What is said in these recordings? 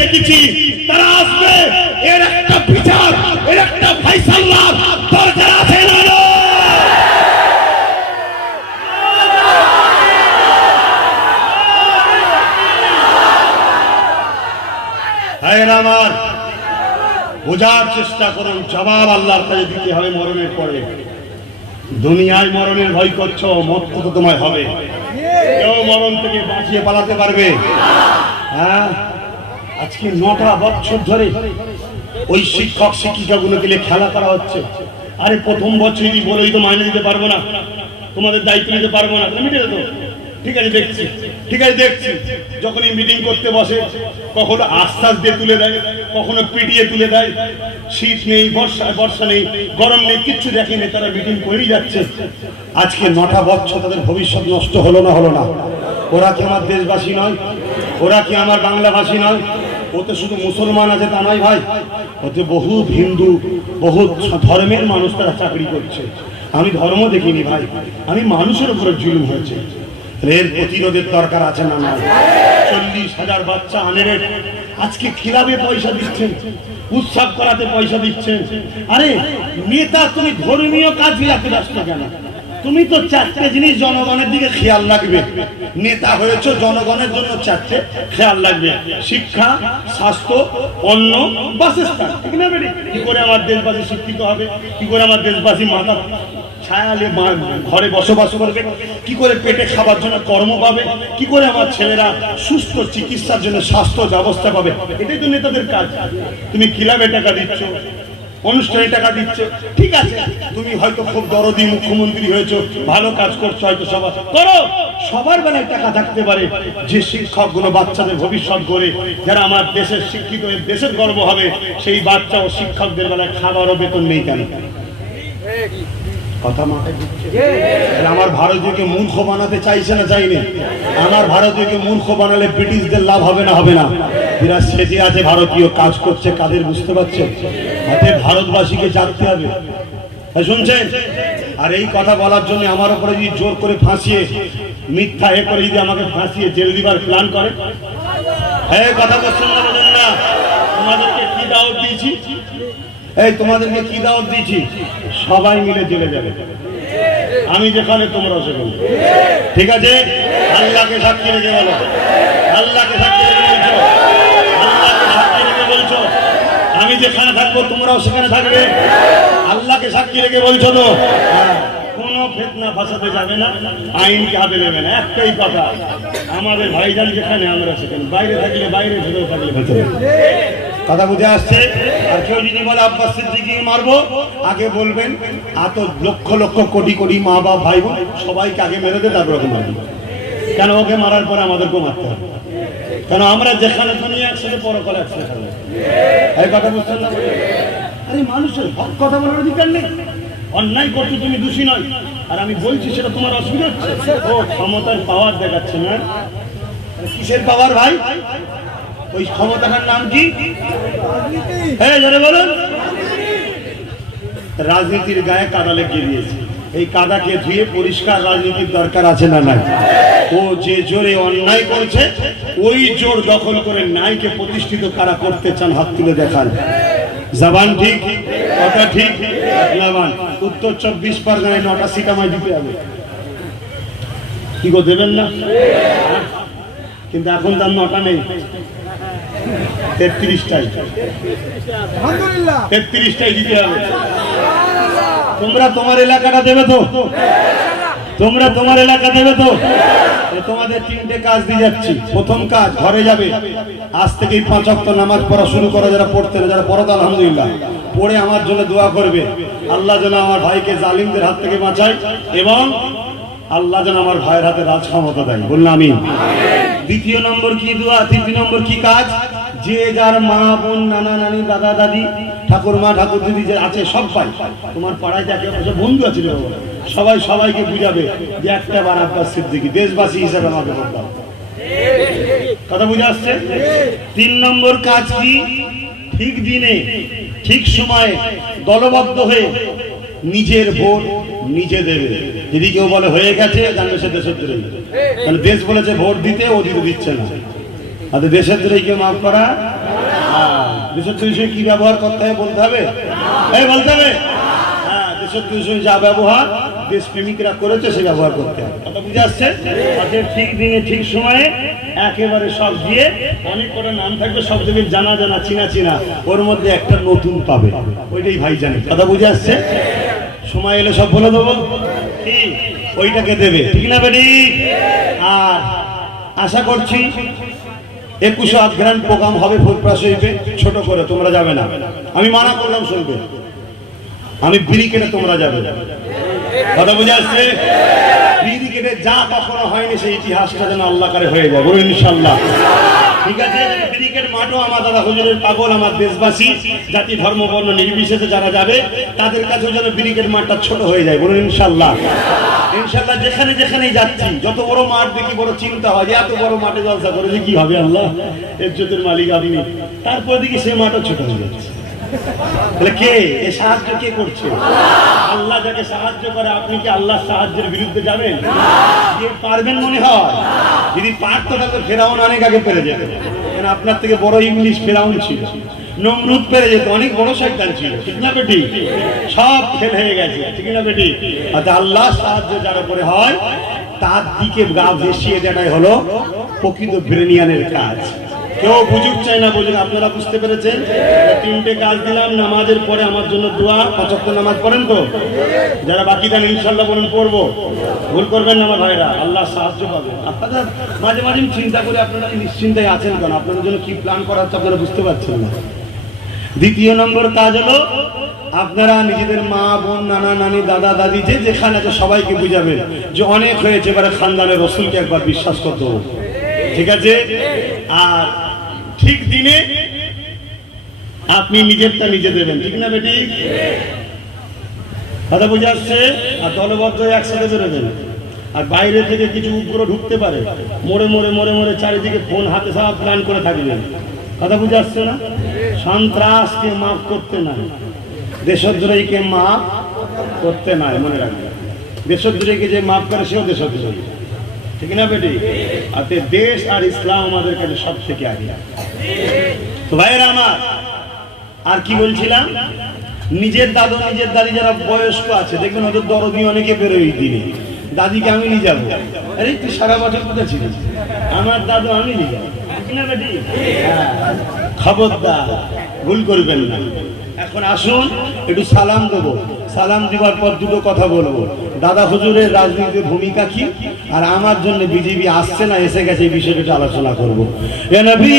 দেখেছি তারা আসবে, এর একটা বিচার, এর একটা ফয়সালার দরকার আছে না? আমার বোঝার চেষ্টা করুন, জবাব আল্লাহর কাছে দিতে হবে মরণের পরে। দুনিয়ায় মরণের ভয় করছো, মরতে তো তোমায় হবে। কেউ মরণ থেকে বাঁচিয়ে পালাতে পারবে? হ্যাঁ, আজকে 9টা বছর ধরে ওই শিক্ষক শিক্ষিকাগুলোকে নিয়ে খেলা করা হচ্ছে। আরে প্রথম বছরই বলেই তো মাইনে দিতে পারবো না, তোমাদের দায়িত্ব নিতে পারবো না, মিটে তো ঠিক আছে দেখছি, ঠিক আছে দেখছি। যখনই মিটিং করতে বসে কখনো আশ্বাস দিয়ে তুলে দেয়, কখনো পিটিয়ে তুলে দেয়। শীত নেই, বর্ষা নেই, গরম নেই, কিচ্ছু দেখেনি, তারা মিটিং করেই যাচ্ছে। আজকে 9টা বছর তাদের ভবিষ্যৎ নষ্ট হলো না? হলো না? ওরা কি আমার দেশবাসী নয়? ওরা কি আমার বাংলাভাষী নয়? ওতে শুধু মুসলমান আছে তা নয় ভাই, ওতে বহু হিন্দু, বহু ধর্মের মানুষ তারা চাকরি করছে। আমি ধর্ম দেখিনি ভাই, আমি মানুষের উপরে জুলুম হয়েছে। এর প্রতিরোধের দরকার আছে না? না। 40,000 বাচ্চা আনরেড আজকে ক্লাবে পয়সা দিচ্ছেন, উৎসব করাতে পয়সা দিচ্ছেন। আরে নেতা, তুমি ধর্মীয় কাজে এত ব্যস্ত কেন? তুমি তো 4টে জিনিস জনগণের দিকে খেয়াল রাখবে। নেতা হয়েছো, জনগণের জন্য 4টে খেয়াল রাখবে: শিক্ষা, স্বাস্থ্য, অন্ন, বাসস্থান। ঠিক না বেটি? কি করে আমার দেশবাসী শিক্ষিত হবে? কি করে আমার দেশবাসী মাথা ছায়ালে ঘরে বসবাস করবে? কি করে পেটে খাবার জন্য কর্ম পাবে? কি করে আমার ছেলেরা সুস্থ চিকিৎসার জন্য স্বাস্থ্য ব্যবস্থা পাবে? এটাই তো নেতাদের কাজ। তুমি ক্লাবে টাকা দিচ্ছ, অনুষ্ঠানে টাকা দিচ্ছ, ঠিক আছে, তুমি হয়তো খুব দরদি মুখ্যমন্ত্রী হয়েছো, ভালো কাজ করছো, হয়তো সবার করো। সবার বেলায় টাকা থাকতে পারে। যে শিক্ষকগুলো বাচ্চাদের ভবিষ্যৎ গড়ে, যারা আমার দেশের শিক্ষিত, দেশের গর্ব হবে, সেই বাচ্চা ও শিক্ষকদের বেলায় খাবার ও বেতন নেই কেন? কথা মাথায় ঢুকছে? আমার ভারতীয়কে মূর্খ বানাতে চাইছে না? চাইনি। আমার ভারতীয়কে মূর্খ বানালে ব্রিটিশদের লাভ হবে না? হবে না। এরা সেজে আছে, ভারতীয় কাজ করছে কাদের, বুঝতে পারছে? অতএব ভারতবাসীকে জানতে হবে। শুনছেন? আর এই কথা বলার জন্য আমার উপরে যদি জোর করে ফাঁসিয়ে, মিথ্যা এ করে যদি আমাকে ফাঁসিয়ে জেল দিবার প্ল্যান করে, হ্যাঁ কথা বলছেন না? বলেন না। তোমাদেরকে কি দাওয়াত দিয়েছি? এই তোমাদেরকে কি দাওয়াত দিয়েছি? সবাই মিলে জেলে যাবে। আমি যেখানে, তোমরাও সেখানে। ঠিক আছে? আল্লাহকে সাক্ষী রেখে বলো, আল্লাহকে সাক্ষী রেখে বলছো, আল্লাহকে সাক্ষী রেখে বলছো আমি যেখানে থাকবো তোমরাও সেখানে থাকবে। আল্লাহকে সাক্ষী রেখে বলছো তো? কোনো ফিতনা ফাসাতে যাবে না, আইনকে হাতে নেবে না। একটাই কথা, আমাদের ভাইজান যেখানে আমরা সেখানে, বাইরে থাকলে বাইরে, ভেতরে থাকলে ভেতরে। কথা বুঝে আসছে? আর কেউ যদি বলে আব্বাস সিদ্দিকীকে মারবো, আগে বলবেন এত লক্ষ লক্ষ কোটি কোটি মা বাপ ভাই বোন সবাইকে আগে মেরে দে, তারপর ওকে মারবো। কেন? ওকে মারার পরে আমাদেরকেও মারতে হবে। কেন? আমরা যেখানে নিয়ে একসাথে পরকালে একসাথে থাকবো। এই কথা বুঝতে না? আরে মানুষের হক কথা বলার অধিকার নেই। অন্যায় করতে তুমি দোষী নয়, আর আমি বলছি সেটা তোমার অসুবিধা হচ্ছে। ও ক্ষমতার পাওয়ার দেখাচ্ছে না? কিসের পাওয়ার ভাই? ওই ক্ষমতাটার নাম কি? হ্যাঁ যারা বলুন, রাজনীতির গায়ে কাদা লেগে দিয়েছে। এই কাদাকে ধুয়ে পরিষ্কার রাজনীতির দরকার আছে না? নাই। ও যে জোরে অন্যায় করছে, ওই জোর দখল করে ন্যায়কে প্রতিষ্ঠিত কারা করতে চান? হাত তুলে দেখান। জবান ঠিক, কথা ঠিক। জবান। উত্তর 24 পরগনায় 9টা সিট আমায় দিতে হবে। কি গো, দেবেন না? কিন্তু এখন তার 9টা নেই, 33টাই। 33টাই দিতে হবে। তোমরা তোমার এলাকাটা দেবে তো? তোমরা তোমার এলাকা দেবে তো? তোমাদের 3টে কাজ দিয়ে যাচ্ছি। প্রথম কাজ, ঘরে যাবে, আজ থেকেই 5 ওয়াক্ত নামাজ পড়া শুরু করো। যারা পড়তে না, যারা পড়ো আলহামদুলিল্লাহ, পড়ে আমার জন্য দোয়া করবে। আল্লাহ যেন আমার ভাইকে জালিমদের হাত থেকে বাঁচায়, এবং আল্লাহ যেন আমার ভাইয়ের হাতে রাজ ক্ষমতা দেয়। বললাম আমিন। দ্বিতীয় নম্বর কি দোয়া? 3 নম্বর কি কাজ? যে যার মা বোন, নানা নানি, দাদা দাদি, ঠাকুরমা ঠাকুর দিদি যে আছে সবাই, তোমার পাড়ায় যাকে বন্ধু আছে, সবাই সবাইকে বুঝাবে যে একটা বার আব্বাস সিদ্দিকী দেশবাসী হিসেবে আমাকে ভোট দাও। কথা বুঝে আসছে? 3 নম্বর কাজ কি? ঠিক দিনে ঠিক সময়ে দলবদ্ধ হয়ে নিজের ভোট নিজে দেবে। যদি কেউ বলে হয়ে গেছে, জানবে সে দেশদ্রোহী। কারণ দেশ বলেছে ভোট দিতে, ও দিতে দিচ্ছে না। আর দেশদ্রোহীকে মাফ করা দেশত্রুর সঙ্গে কি ব্যবহার করতে হবে বলতে হবে, এই বলতে হবে। হ্যাঁ, দেশত্রুর সঙ্গে যা ব্যবহার দেশপ্রেমিকরা করেছে সে ব্যবহার করতে হবে। কথা বুঝে আসছে? অতএব ঠিক দিনে ঠিক সময়ে একেবারে সব দিয়ে, অনেক কটা নাম থাকবে, সব থেকে জানা জানা চিনা চিনা, ওর মধ্যে একটা নতুন পাবে, ওইটাই ভাই জানে। কথা বুঝে আসছে? সময় এলে সব বলে দেবো, কি ওইটাকে দেবে, ঠিক না বেটি? আর আশা করছি 21 অগ্রহণ প্রোগ্রাম হবে ফুলপ্রাস হইবে, ছোট করে, তোমরা যাবে না, আমি মানা করলাম, শুনবে। আমি বিড়ি কেটে তোমরা যাবে, কথা বুঝে আসছে? বিড়ি কেটে যা কখনো হয়নি সেই ইতিহাসটা যেন আল্লাহ করে হয়ে যায়, বলুন ইনশাআল্লাহ। ঠিক আছে? ক্রিকেট মাঠও আমার দাদা হুজুরের পাগল, আমার দেশবাসী জাতি ধর্ম বর্ণ নির্বিশেষে যারা যাবে তাদের কাছেও যেন ক্রিকেট মাঠটা ছোট হয়ে যায়, বলুন ইনশাআল্লাহ। ইনশাআল্লাহ যেখানে যেখানেই যাচ্ছি, যত বড় মাঠ দেখি বড় চিন্তা হয় যে এত বড় মাঠে জলসা করে যে কি হবে, আল্লাহ ইজ্জতের মালিক আপনি। তারপর দেখি সে মাঠও ছোট হয়ে যাচ্ছে। তাহলে কে এই সাহায্য কে করছে? আল্লাহ যাকে সাহায্য করে, আপনি কি আল্লাহর সাহায্যের বিরুদ্ধে যাবেন? পারবেন মনে হয়? যদি পারতো তাহলে ফেরাউন অনেক আগে পেরে যেত, কারণ আপনার থেকে বড় ইংলিশ ফেরাউন ছিল, নমরুদ পেরে যেত, অনেক বড় শয়তান ছিল, ঠিক না বেটি? সব ফেল হয়ে গেছে, ঠিক না বেটি? আচ্ছা, আল্লাহর সাহায্য যার উপরে হয় তার দিকে গা ভেসিয়ে দেওয়াই হলো প্রকৃত ব্রেনিয়ানের কাজ। কেউ বুঝুক চাই না বুঝুক, আপনারা বুঝতে পেরেছেন? 3টে কাজ দিলাম। নামাজের পরে আমার জন্য দোয়া, 5 ওয়াক্ত নামাজ পড়েন তো? যারা বাকি দেন ইনশাআল্লাহ বলুন পড়বো, ভুল করবেন না আমার ভাইরা, আল্লাহ সাহায্য পাবেন। আপনারা মাঝে মাঝে চিন্তা করে আপনারা নিশ্চিন্তায় আছেন কেন? আপনাদের জন্য কি প্ল্যান করা হচ্ছে আপনারা বুঝতে পারছেন না। 2 নম্বর কাজ হলো আপনারা নিজেদের মা বোন নানা নানি দাদা দাদি যে যেখানে আছে সবাইকে বুঝাবেন যে অনেক হয়েছে, এবারে খানদানের রসুলকে একবার বিশ্বাস করতে হবে, ঠিক আছে? আর ঠিক দিনে আপনি নিজেরটা নিজে দেবেন, ঠিক না বেটি? কথা বুঝে আসছে? আর দলবদ্ধ একসাথে বেরোবেন। আর বাইরে থেকে কিছু উগ্র ঢুকতে পারে, মোড়ে মোড়ে মোড়ে মোড়ে চারিদিকে ফোন হাতে সব প্ল্যান করে থাকবেন। কথা বুঝে আসছে না? সন্ত্রাসকে মাফ করতে নাই, দেশদ্রোহীকে মাফ করতে নাই, মনে রাখবেন। দেশদ্রোহীকে যে মাফ করে সেও দেশদ্রোহী, ঠিক না বেটি? আর দেশ আর ইসলাম আমাদের কাছে সব থেকে আগে। তো ভাইয়েরা আমার, আর কি বলছিলাম, নিজের দাদু নিজের দাদি যারা বয়স্ক আছে দেখবেন ওদের দরদি অনেকে বেরোয় দিনে, দাদিকে আমি নিয়ে যাবো, আরে তুই সারা বছর কোথায় ছিলিস, আমার দাদু আমি নিয়ে যাবো, ঠিক না বেটি? খবরদার ভুল করবেন না। এখন আসুন একটু সালাম দেবো, সালাম দেওয়ার পর 2টো কথা বলবো। দাদা হুজুরের রাজনীতির ভূমিকা কি, আর আমার জন্য বিজেপি আসছে না এসে গেছে এই বিষয়টা আলোচনা করবো। এ নবী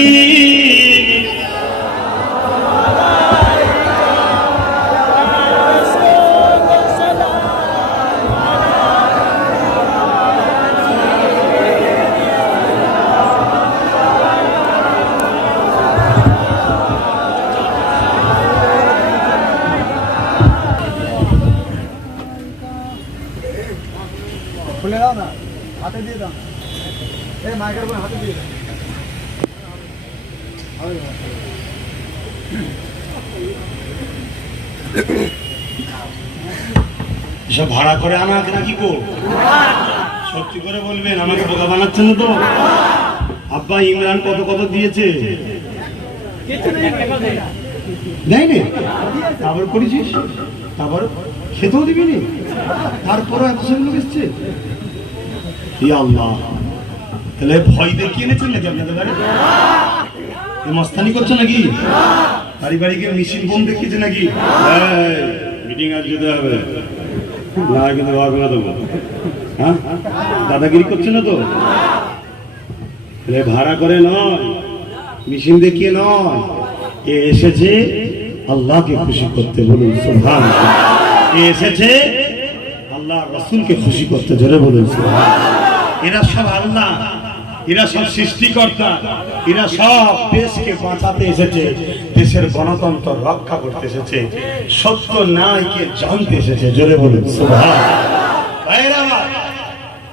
খুলে দাও না, হাতে দিয়ে দাও, এই মাইক্রোফোন হাতে দিয়ে দাও। এসব ভাড়া করে আনা নাকি গো? সত্যি করে বলবেন, আমাকে বোকা বানাচ্ছেন তো? আব্বা ইমরান কত কত দিয়েছে? দেয়নি? তারপর করেছিস, তারপর খেতেও দিবি নি, তারপরও এত সব লোক এসছে। আল্লাহ, তাহলে ভয় দেখিয়ে এনেছেন নাকি আপনাদের বাড়ি? মস্তানি করছে নাকি? বাড়ি বাড়ি গিয়ে মিছিল বোম দেখিয়েছে নাকি? মিটিং আজ যেতে হবে না, কিন্তু হবে না দেবো। হ্যাঁ, দাদাগিরি করছে না তো? ভাড়া করে নয়, মিছিল দেখিয়ে নয়, এ এসেছে আল্লাহকে খুশি করতে, বলুন সুবহানাল্লাহ। এ এসেছে আল্লাহ রাসূলকে খুশি করতে, জোরে বলুন সুবহানাল্লাহ। এরা সব আল্লাহ, এরা সব সৃষ্টিকর্তা, এরা সব দেশকে বাঁচাতে এসেছে, দেশের গণতন্ত্র রক্ষা করতে এসেছে, সত্য ন্যায়কে জানতে এসেছে, জোরে বলুন সুবহানাল্লাহ। ভাইরা আমার,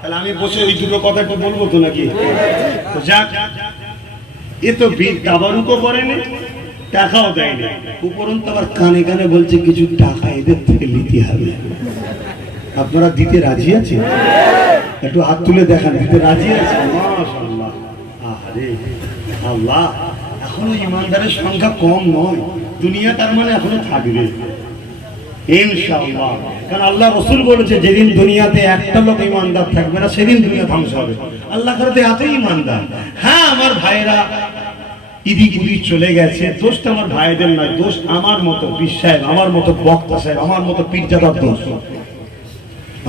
তাহলে আমি বসে ওই 2টো কথা একটু বলবো তো নাকি? তো যাক, এ তো দাবারুকও করেনি, টাকাও দেয়নি, উপরন্ত আবার কানে কানে বলছে কিছু টাকা এদের থেকে নিতে হবে। আপনারা দিতে রাজি আছেন? একটু হাত তুলে দেখান, দিতে রাজি আছেন? মাশাআল্লাহ। আরে আল্লাহ, এখনো ইমানদারের সংখ্যা কম নয়, দুনিয়া তার মানে এখনো থাকবে ইনশাআল্লাহ। কারণ আল্লাহ রসুল বলেছে যেদিন দুনিয়াতে একটা লোক ইমানদার থাকবে না সেদিন দুনিয়া ধ্বংস হবে। আল্লাহ কাছে এতই ইমানদার। হ্যাঁ আমার ভাইরা ইদিক উদিক চলে গেছে, দোষটা আমার ভাইদের নয়, দোষ আমার মতো পীর সাহেব, আমার মতো বক্তা সাহেব, আমার মতো পীরজাদার দোষ।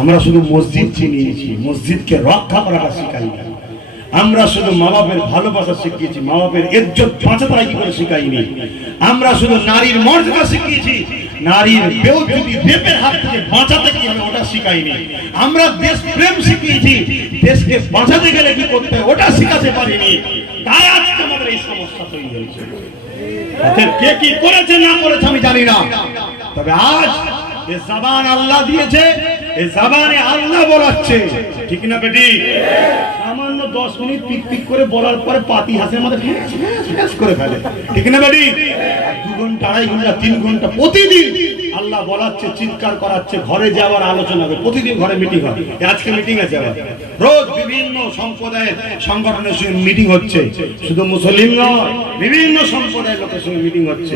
আমরা শুধু মসজিদ চিনিয়েছি, মসজিদকে রক্ষা করাটা শিখাই। আমরা শুধু মা বাপের ভালোবাসা শিখিয়েছি, মা বাপের ইজ্জত বাঁচাতে কি করে শিখাইনি। আমরা শুধু নারীর মর্যাদা শিখিয়েছি, নারীর বেউজ্জতি রেপের হাত থেকে বাঁচাতে কি হবে ওটা শিখাইনি। আমরা দেশ প্রেম শিখিয়েছি, দেশকে বাঁচাতে গেলে কি করতে হয় ওটা শিখাতে পারিনি। তাই আজকে আমাদের এই সমস্যা তৈরি হয়েছে। কে কি করেছে না করেছে আমি জানি না, তবে আজ এই জবান আল্লাহ দিয়েছে, এই জবানে আল্লাহ বলাচ্ছে, ঠিক না বেটি? সামান্য 10 মিনিট পিক পিক করে বলার পরে পাতি হাসের মধ্যে ফ্যাস করে ফেলে, ঠিক না বেটি? 2 ঘন্টা 2.5 ঘন্টা 3 ঘন্টা প্রতিদিন আল্লাহ বলাচ্ছে, চিৎকার করাচ্ছে, ঘরে যাওয়ার আলোচনা হবে, প্রতিদিন ঘরে মিটিং হয়। আজকে মিটিং আছে, আবার রোজ বিভিন্ন সম্প্রদায়ের সংগঠনের সঙ্গে মিটিং হচ্ছে, শুধু মুসলিম নয় বিভিন্ন সম্প্রদায়ের লোকের সঙ্গে মিটিং হচ্ছে।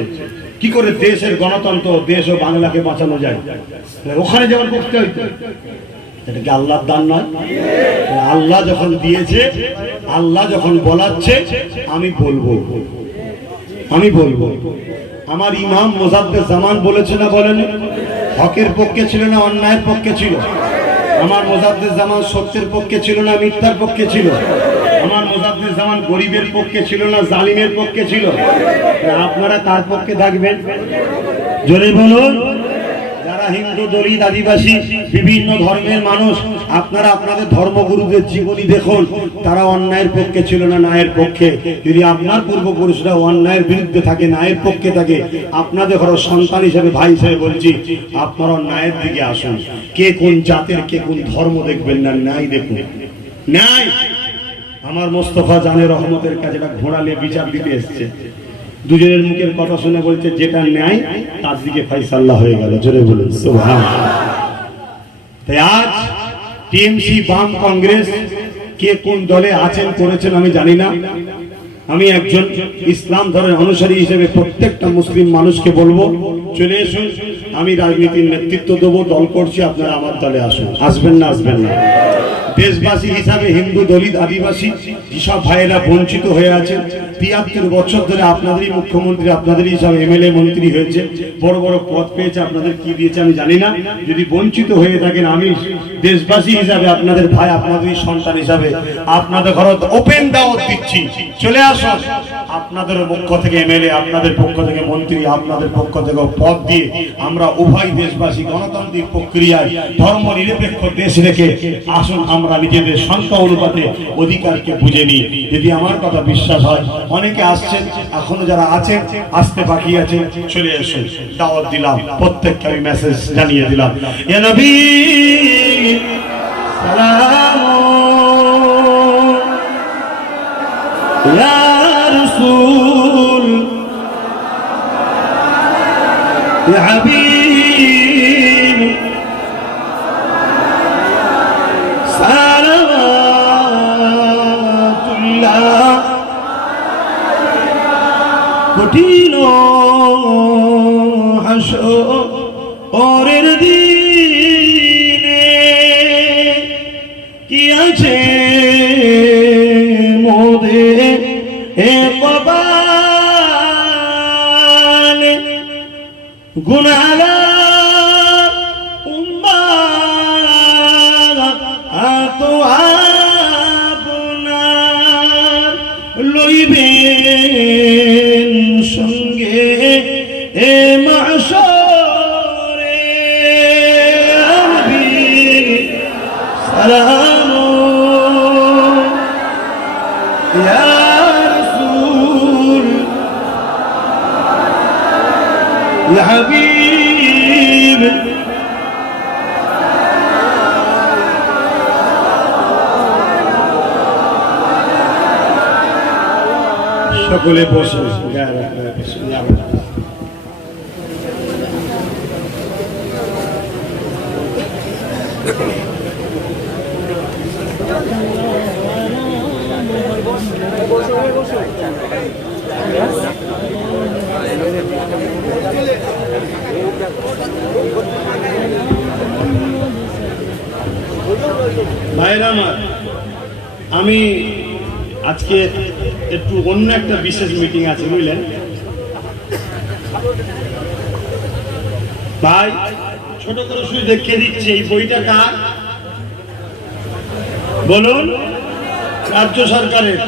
কি করে দেশের গণতন্ত্র, দেশ ও বাংলাকে বাঁচানো যায়, ওখানে যাওয়ার করতে হইতো। এটা কি আল্লাহর দান নয়? আল্লাহ যখন দিয়েছে, আল্লাহ যখন বলাচ্ছে, আমি বলবো। আমার ইমাম মুজাদ্দেদ জামান বলেছে না বলেন? হকের পক্ষে ছিল না অন্যায়ের পক্ষে ছিল? আমার মুজাদ্দেদ জামান সত্যের পক্ষে ছিল না মিথ্যার পক্ষে ছিল? আমার মুজাদ্দেদ জামান গরিবের পক্ষে ছিল না জালিমের পক্ষে ছিল? আপনারা কার পক্ষে থাকবেন জোরে বলুন? যারা হিন্দু, দলিত, আদিবাসী, বিভিন্ন ধর্মের মানুষ, আপনারা আপনাদের ধর্মগুরুদের জীবনী দেখুন, তারা অন্যায়ের পক্ষে ছিল না ন্যায়ের পক্ষে? যদি আপনার পূর্বপুরুষরা অন্যায়ের বিরুদ্ধে থাকে, ন্যায়ের পক্ষে থাকে, আপনাদের ঘরের সন্তান হিসেবে, ভাই হিসেবে বলছি, আপনারা ন্যায়ের দিকে আসুন। কে কোন জাতের, কে কোন ধর্ম দেখবেন না, ন্যায় দেখুন। ন্যায় আমার মোস্তফা জানে রহমতের কাছে একটা ঘোড়া নিয়ে বিচার দিতে এসছে, দুজনের মুখের কথা শুনে বলছে যেটা ন্যায় তার দিকে ফাইসাল্লাহ হয়ে গেল। জোরে বলুন সুবহানাল্লাহ। তাই আজ টিএমসি, বাম, কংগ্রেস, কে কোন দলে আছেন করেছেন আমি জানি না, আমি একজন ইসলাম ধর্মের অনুসারী হিসেবে প্রত্যেকটা মুসলিম মানুষকে বলবো, চলে এসুন, আমি রাজনীতির নেতৃত্ব দেবো, দল করছি, আপনারা আমার দলে আসুন। আসবেন না? আসবেন না? দেশবাসী হিসাবে হিন্দু, দলিত, আদিবাসী যেসব ভাইয়েরা বঞ্চিত হয়ে আছে, 73 বছর ধরে আপনাদেরই মুখ্যমন্ত্রী, আপনাদেরই সব এমএলএ মন্ত্রী হয়েছে, বড় বড় পদ পেয়েছে, আপনাদের কি দিয়েছে আমি জানি না। যদি বঞ্চিত হয়ে থাকেন, আমি দেশবাসী হিসাবে, আপনাদের ভাই, আপনাদেরই সন্তান হিসাবে আপনাদের ঘরে ওপেন দাওয়াত দিচ্ছি, চলে আসুন। আপনাদের পক্ষ থেকে এমএলএ, আপনাদের পক্ষ থেকে মন্ত্রী, আপনাদের পক্ষ থেকে পদ দিয়ে আমরা উভয় দেশবাসী গণতান্ত্রিক প্রক্রিয়ায় ধর্ম নিরপেক্ষ দেশ রেখে আসুন, আমরা নিজেদের সংখ্যা অনুপাতে অধিকারকে বুঝে নিই। যদি আমার কথা বিশ্বাস হয়, অনেকে আসছেন, এখনো যারা আছেন আসতে বাকি আছে, চলে এসুন। দাওয়াত দিলাম, প্রত্যেককে আমি মেসেজ জানিয়ে দিলাম, ইয়া নবী সালাম, ইয়া রাসূল, ইয়া হাবিব, সালাওয়াতুল্লাহ। কঠিন হাসরের দিনে কি আছে মোদের এ কপালে, গুনাহগার উম্মাহ তো আপনার লইবেন সঙ্গে এ মাশরে। নবী সালাম, ইয়া রাসূল, ইয়া হাবিব, সকলে বসে ভাইরা আমার, আমি আজকে একটু অন্য একটা বিশেষ মিটিং আছে বুঝলেন ভাই। ছোট করে শুধু দেখিয়ে দিচ্ছি এই বইটা কার বলুন? রাজ্য সরকারের,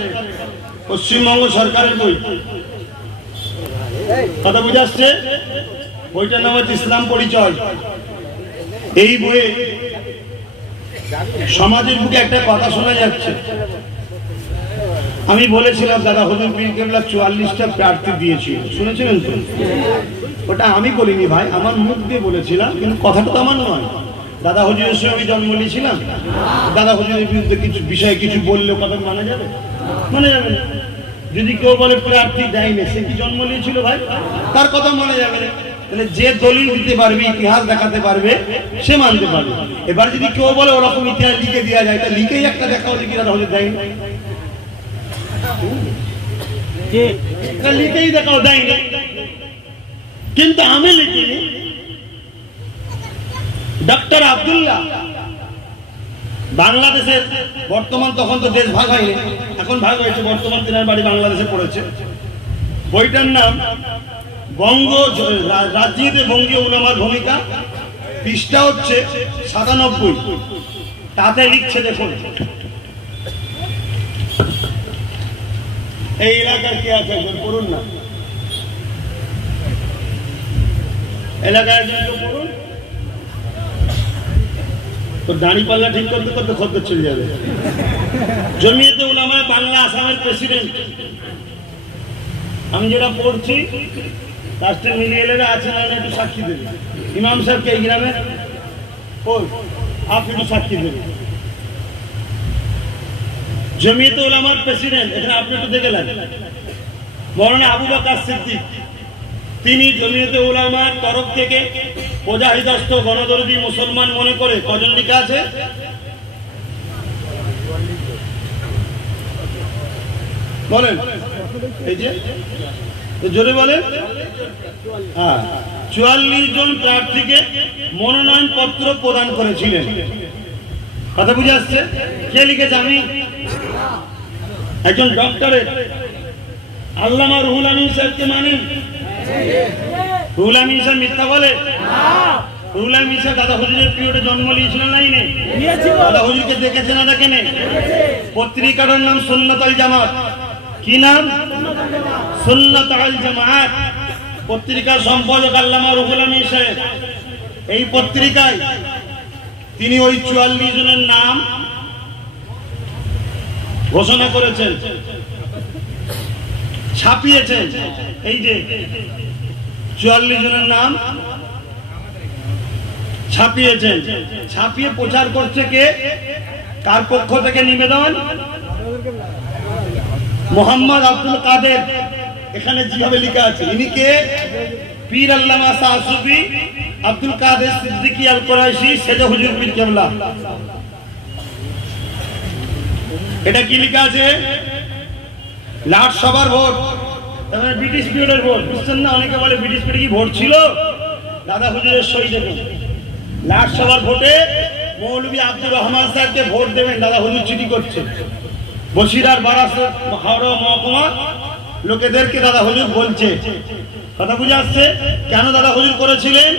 পশ্চিমবঙ্গ সরকারের বই। কথা বুঝে আসছে? বইটার নাম হচ্ছে ইসলাম পরিচয়। এই বইয়ে সমাজের বুকে একটা কথা শোনা যাচ্ছে। আমি বলেছিলাম দাদা হুজুর পীর কেবলা 44টা প্রার্থী দিয়েছি, শুনেছিলেন তো? ওটা আমি বলিনি ভাই, আমার মুখ দিয়ে বলেছিলাম, কিন্তু কথাটা তো আমার নয়। দাদা হুজুরের সঙ্গে আমি জন্ম নিয়েছিলাম, দাদা হুজুরের বিরুদ্ধে কিছু বিষয়ে কিছু বললে কথা মানা যাবে? মানা যাবে না। যদি কেউ বলে প্রার্থী দেয়নি, সে কি জন্ম নিয়েছিল ভাই? তার কথা মানা যাবে না। তাহলে যে দলিল দিতে পারবে, ইতিহাস দেখাতে পারবে, সে মানতে পারবে। এবার যদি কেউ বলে ওরকম ইতিহাস লিখে দেওয়া যায়, তা লিখেই একটা দেখাও দেখি দাদা হুজুর দেয়নি, লিখেই দেখাও দেয়নি। কিন্তু আমি লিখিনি। ডক্টর আব্দুল্লাহ বাংলাদেশের বর্তমান, তখন তো দেশ ভাগ হয়নি, এখন ভাগ হয়েছে, বর্তমান তিনার বাড়ি বাংলাদেশে পড়েছে। বইটার নাম বঙ্গ রাজনীতিতে বঙ্গীয় উলামার ভূমিকা, পৃষ্ঠা হচ্ছে 97। তাতে লিখছে দেখুন, এই এলাকার কে আছে একজন পড়ুন না, এলাকায় একজন পড়ুন। তো দাঁড়িপাল্লা ঠিক করতে করতে খদ্দের চলে যাবে। জমিয়তে উলামা বাংলা আসামের প্রেসিডেন্ট। আমি যেটা পড়ছি তার সাথে মিলিয়ে এলেরা আছে না, একটু সাক্ষী দেবে। ইমাম সাহেবকে এই গ্রামে আপনি একটু সাক্ষী দেবেন। জমিয়তে উলামার প্রেসিডেন্ট, এখানে আপনি একটু দেখে নেন, মৌলানা আবু বকর সিদ্দিক। তিনি জমিয়তে উলামার তরফ থেকে মুজাহিদস্ত গণদরদি মুসলমান মনে করে কজন লিখা আছে? বলেন, এই যে জোরে বলেন। হ্যাঁ, 44 জন প্রার্থীকে মনোনয়ন পত্র প্রদান করেছিলেন। কথা বুঝে আসছে? কে লিখেছে? আমি। একজন ডক্টরেট আল্লামা রুহুল আমিন সাহেবকে মানেন? রুহুল আমিন সাহেব মিথ্যা বলে? রুহুল আমিন সাহেব দাদা হুজুরের পিরিয়ডে জন্ম নিয়েছিলেন না? দাদা হুজুরকে দেখেছে না দেখেনে? পত্রিকার নাম সুন্নাত আল জামাত। কি নাম? সুন্নাত আল জামাত। পত্রিকার সম্পাদক আল্লামা রুহুল আমিন সাহেব। এই পত্রিকায় তিনি ওই 44 জনের নাম ঘোষণা করেছেন, ছাপিয়েছেন। এই যে 44 জনের নাম ছাপিয়েছেন, ছাপিয়ে প্রচার করছে কে? কার পক্ষ থেকে নিবেদন? মোহাম্মদ আব্দুল কাদের। এখানে যেভাবে লেখা আছে, ইনি কে? পীর আল্লামা শাহ সুফি আব্দুল কাদের সিদ্দিকী আল কুরাইশি সেজে হুজুর পীর কেবলা। এটা কি লেখা আছে? লাট সবার ভোট, মানে ব্রিটিশ পিরিয়ডের ভোট। বুঝছেন না? অনেকে বলে ব্রিটিশ পিরিয়ডে কি ভোট ছিল? দাদা হুজুরের সই দেখুন। লাট সবার ভোটে মৌলভী আব্দুর রহমান সাহেবকে ভোট দেবেন, দাদা হুজুর চিঠি করছে। বসিরার বারাসত হাওড়া মহকুমা লোকেদেরকে দাদা হুজুর বলছে। কথা বুঝে আসছে? কেন দাদা হুজুর করেছিলেন?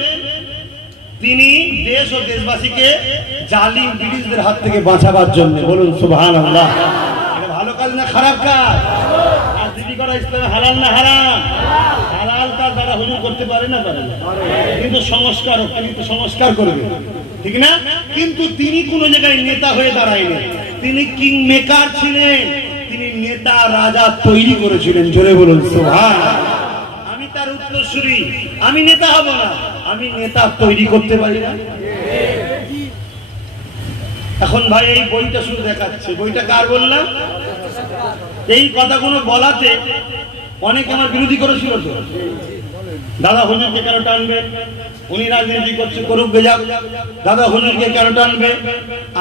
তিনি দেশ ও দেশবাসীকে জালিম ব্রিটিশদের হাত থেকে বাঁচাবার জন্য। বলুন সুবহানাল্লাহ। এটা ভালো কাজ না খারাপ কাজ? রাজনীতি করা ইসলামে হালাল না হারাম? হালাল কাজ দাদা হুজুর করতে পারে না? পারে না। কিন্তু সংস্কার, কিন্তু সংস্কার করবে, ঠিক না? কিন্তু তিনি কোন জায়গায় নেতা হয়ে দাঁড়ায়নি, তিনি কিং মেকার ছিলেন। তিনি নেতা রাজা তৈরি করেছিলেন। জোরে বলুন সুবহানাল্লাহ। আমি তার উত্তরসূরি, আমি নেতা হব না, আমি নেতা তৈরি করতে পারি না। এখন ভাই এই বইটা শুধু দেখাচ্ছে, বইটা কার বললাম? এই কথাগুলো বলাতে অনেকে আমার বিরোধী করেছিল। তো দাদা হুজুরকে কেন টানবে? উনি রাজনীতি করছে, করুক বেজাক। দাদা হুজুরকে কেন টানবে?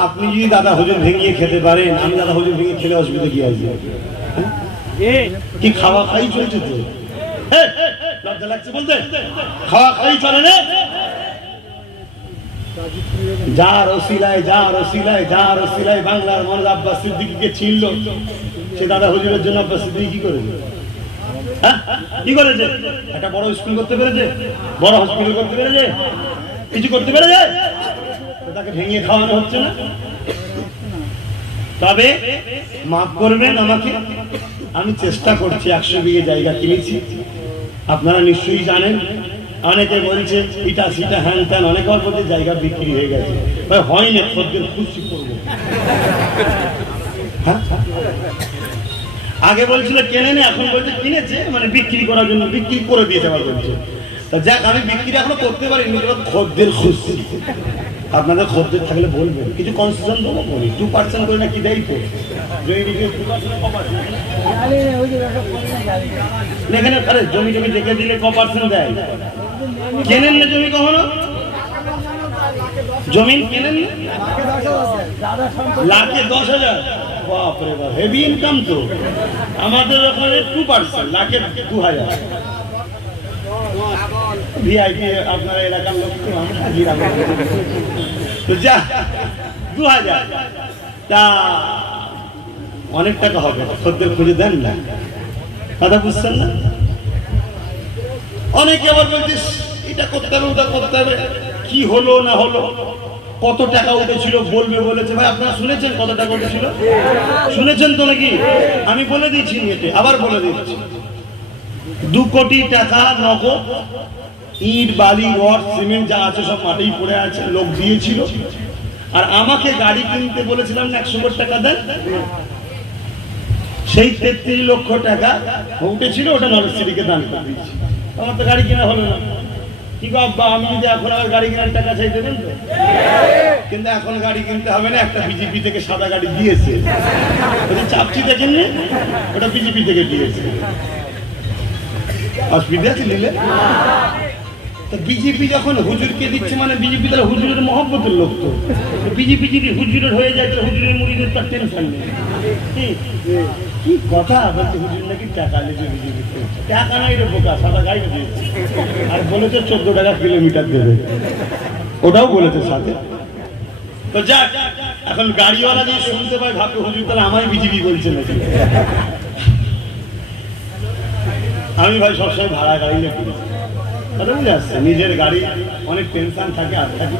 আপনি যদি দাদা হুজুর ভেঙে খেতে পারেন, আমি দাদা হুজুর ভেঙে খেলে অসুবিধা কি আসবে? কি খাওয়া খাই চলছে তো? লজ্জা লাগছে বলতে? খাওয়া খাই চলে না? যার ওসিলায় বাংলার মানুষ আব্বাস সিদ্দিকীকে চিনল, সে দাদা হুজুরের জন্য আব্বাস সিদ্দিকী কি করেছে? কি করেছে? একটা বড় স্কুল করতে পেরেছে, বড় হসপিটাল করতে পেরেছে, কিছু করতে পেরেছে? তাকে ভেঙে খাওয়ানো হচ্ছে না। তবে মাফ করবেন আমাকে, আমি চেষ্টা করছি। 100 বিঘে জায়গা কিনেছি, আপনারা নিশ্চয়ই জানেন। অনেকে বলছে ইটা সিটা হ্যান ত্যান, অনেক বলছে জায়গা বিক্রি হয়ে গেছে। হয়নি, খদ্দের খুশি করবো। আগে বলছিল কেনে না, এখন বলছে কিনেছে, মানে বিক্রি করার জন্য বিক্রি করে দিয়েছে আবার বলছে। তা যাক, আমি বিক্রি এখনো করতে পারিনি, খদ্দের খুশি। আপনাদের খদ্দের থাকলে বলবেন, কিছু কনসেশন দেবো, বলি 2% করে না কি দেয় তো। এখানে আরে জমি দেখে দিলে ক% দেয়? কেনেন না জমি কখনো? জমি কেনেন না? লাখে 10,000? বাপরে বাপ, হেভি ইনকাম তো। আমাদের ওখানে 2%, লাখে 2,000। ভিআইপি আপনার এলাকার লোক তো, আমরা তো যা 2,000 তা অনেক টাকা হবে। খদ্দের খুঁজে দেন না, কথা বুঝছেন না? অনেকে আবার বলছিস এটা করতে হবে, ওটা করতে হবে। কি হলো না হলো, কত টাকা উঠেছিল বলবে বলেছে। ভাই আপনারা শুনেছেন কত টাকা উঠেছিল? শুনেছেন তো নাকি? আমি বলে দিচ্ছি, এতে আবার বলে দিচ্ছি। 2 কোটি টাকা নগদ, ইট বালি রড সিমেন্ট যা আছে সব মাঠেই পড়ে আছে, লোক দিয়েছিল। আর আমাকে গাড়ি কিনতে বলেছিলাম না 100 কোটি টাকা দেন, সেই 33 লক্ষ টাকা উঠেছিল, ওটা নলেজ সিটিকে দান করে দিয়েছি। আমার তো গাড়ি কেনা হলো না। কি গো আব্বা, আমি যদি এখন আবার গাড়ি কেনার টাকা চাই দেবেন তো? কিন্তু এখন গাড়ি কিনতে হবে না, একটা বিজেপি থেকে সাদা গাড়ি দিয়েছে, চাপচি দেখেন, ওটা বিজেপি থেকে দিয়েছে। অসুবিধা আছে নিলে? বিজেপি যখন হুজুরকে দিচ্ছে, মানে বিজেপি তাহলে হুজুরের মহব্বতের লোক তো। বিজেপি যদি হুজুরের হয়ে যায়, তো হুজুরের মুড়িদের তার টেনশন নেই। কি কথা বলছে, হুজুর নাকি টাকা নেবে বিজেপি? টাকা নাই রে বোকা, সাদা গাড়ি দিয়েছে। আর বলেছে 14 টাকা কিলোমিটার দেবে, ওটাও বলেছে সাথে। তো যাক, এখন গাড়িওয়ালা যদি শুনতে পায় ভাববে হুজুর তাহলে আমায় বিজেপি বলছে নাকি। আমি ভাই সবসময় ভাড়া গাড়ি লেখি, বুঝে আসছে। নিজের গাড়ি অনেক টেনশন থাকে, আর থাকে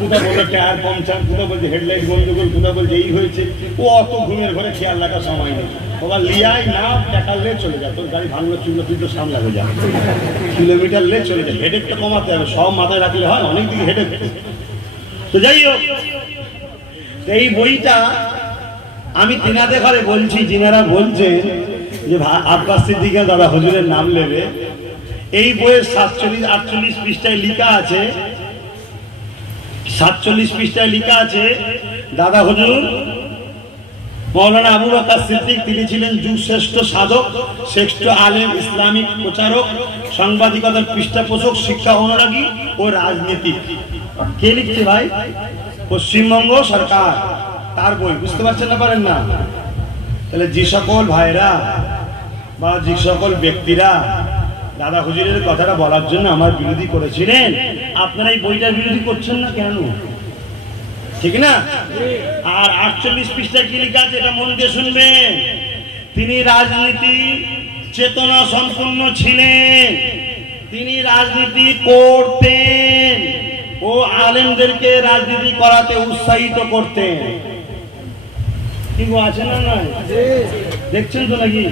কোথাও বলছে টায়ার পাংচার, কোথাও বলছে হেডলাইট গন্ডগোল, কোথাও বলছে এই হয়েছে। ও অত ঘুমের ঘরে খেয়াল রাখার সময় নেই। ওরা লিয়াই না টাকালে চলে যায়, তোর গাড়ি ভাঙলো চুলো তুই তো সামলাবে, যা কিলোমিটার লে চলে যায়। হেডেকটা কমাতে হবে, সব মাথায় রাখলে হয়, অনেক দিকে হেডেক। তো যাই হোক, এই বইটা আমি তিনাদের ঘরে বলছি, যিনারা বলছে যে আব্বাস সিদ্দিকী দাদা হুজুরের নাম নেবে। এই বইয়ের 47-48 পৃষ্ঠায় লেখা আছে, 47 পৃষ্ঠায় লেখা আছে, দাদা হুজুর মৌলানা আবু বকর সিদ্দিক, তিনি ছিলেন যুগশ্রেষ্ঠ সাধক, শ্রেষ্ঠ আলেম, ইসলামিক প্রচারক, সাংবাদিকতার পৃষ্ঠপোষক, শিক্ষা অনুরাগী ও রাজনীতিক। কে লিখছে ভাই? পশ্চিমবঙ্গ সরকার, তার বই। বুঝতে পারছেন না, পারেন না? তাহলে যে সকল ভাইরা বা যে সকল ব্যক্তিরা দাদা হুজুরের কথাটা বলার জন্য আমার বিরোধী করেছিলেন, আপনারা এই বইটার বিরোধী করছেন না কেন? ঠিক না? আর 48 পৃষ্ঠায় কি লেখা আছে, এটা মন দিয়ে শুনবেন। তিনি রাজনীতি চেতনা সম্পন্ন ছিলেন, তিনি রাজনীতি করতেন ও আলেমদেরকে রাজনীতি করাতে উৎসাহিত করতেন। ঠিক আছে না? নয় দেখছেন তো নাকি?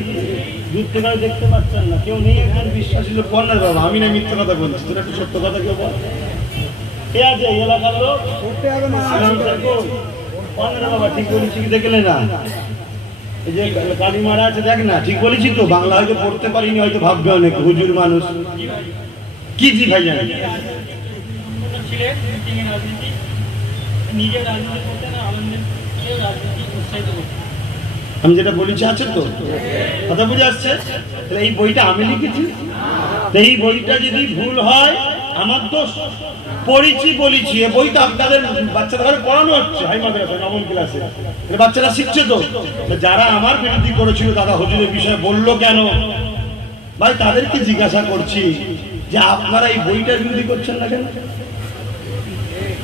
দূর থেকে দেখতে পাচ্ছেন না, কেউ নেই এখানে বিশ্বাসী লোক। বন্যার বাবা, আমি না মিথ্যে কথা বলছি, তোর একটু সত্য কথা কেউ বল। কে আছে এলাকার লোক? বন্যার বাবা, ঠিক বলেছি কি দেখলে না? এই যে কালী মারা আছে, দেখ না, ঠিক বলেছি তো? বাংলা হয়তো পড়তে পারিনি, হয়তো ভাববে অনেক হুজুর মানুষ। কি জি ভাই জানেন? আমি যেটা বলেছি আছে তো, কথা বুঝে আসছে? এই বইটা আমি লিখেছি, এই বইটা যদি ভুল হয় আমার দোষ? পড়েছি বলেছি, এ বই তো আপনাদের বাচ্চাদের ঘরে পড়ানো হচ্ছে, হাই মাদ্রাসা নবম ক্লাসে, বাচ্চারা শিখছে তো। যারা আমার বিরোধী করেছিল দাদা হুজুরের বিষয়ে বললো কেন ভাই, তাদেরকে জিজ্ঞাসা করছি যে আপনারা এই বইটার বিরোধী করছেন না কেন?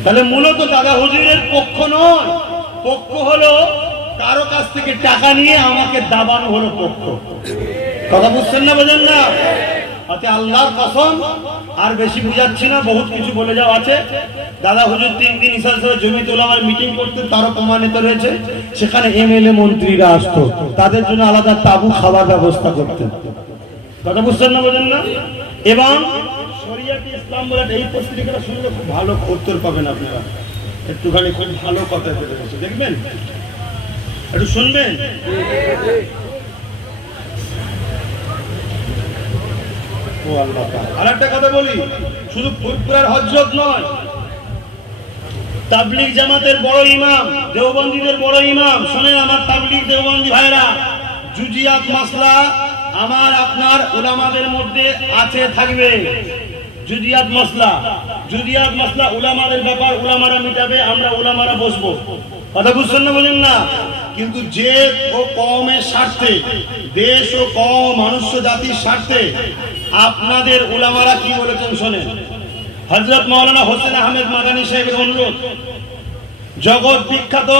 তাহলে মূলত দাদা হুজুরের পক্ষ নয়, পক্ষ হলো কারো কাছ থেকে টাকা নিয়ে আমাকে দাবানো হলো পক্ষ। কথা বুঝছেন না, বোঝেন না? আচ্ছা, আল্লাহর কসম আর বেশি বুঝাচ্ছি না, বহুত কিছু বলে যাওয়া আছে। দাদা হুজুর 3 দিন ইসা জমিয়তুল উলামার মিটিং করতেন, তারও প্রমাণিত রয়েছে। সেখানে এমএলএ মন্ত্রীরা আসতো, তাদের জন্য আলাদা তাবু খাবার ব্যবস্থা করতেন। কথা বুঝছেন না, বোঝেন না? এবং শরিয়াতে ইসলাম বলে এই পত্রিকাটা শুনলে খুব ভালো উত্তর পাবেন আপনারা, একটুখানি খুব ভালো কথা পেতে বসে দেখবেন, একটু শুনবেন। ও আল্লাহ, আর একটা কথা বলি, শুধু ফুরফুরার হযরত নয়, তাবলীগ জামাতের বড় ইমাম, দেওবন্দীদের বড় ইমাম, শোনেন আমার তাবলীগ দেওবন্দী ভাইরা, জুজিয়াত মাসলা আমার আপনার উলামাদের মধ্যে আছে, থাকবে। জুজিয়াত মাসলা উলামাদের ব্যাপার, উলামারা মিটাবে, আমরা উলামারা বসবো। কথা বুঝছেন না, বলেন না? কিন্তু যে ও কওমের স্বার্থে, দেশ ও কওম মানুষ জাতির স্বার্থে আপনাদের উলামারা কি বলেছেন শোনেন। হযরত মাওলানা হোসেন আহমেদ মাদানী সাহেবের অনুরোধ, জগৎ বিখ্যাত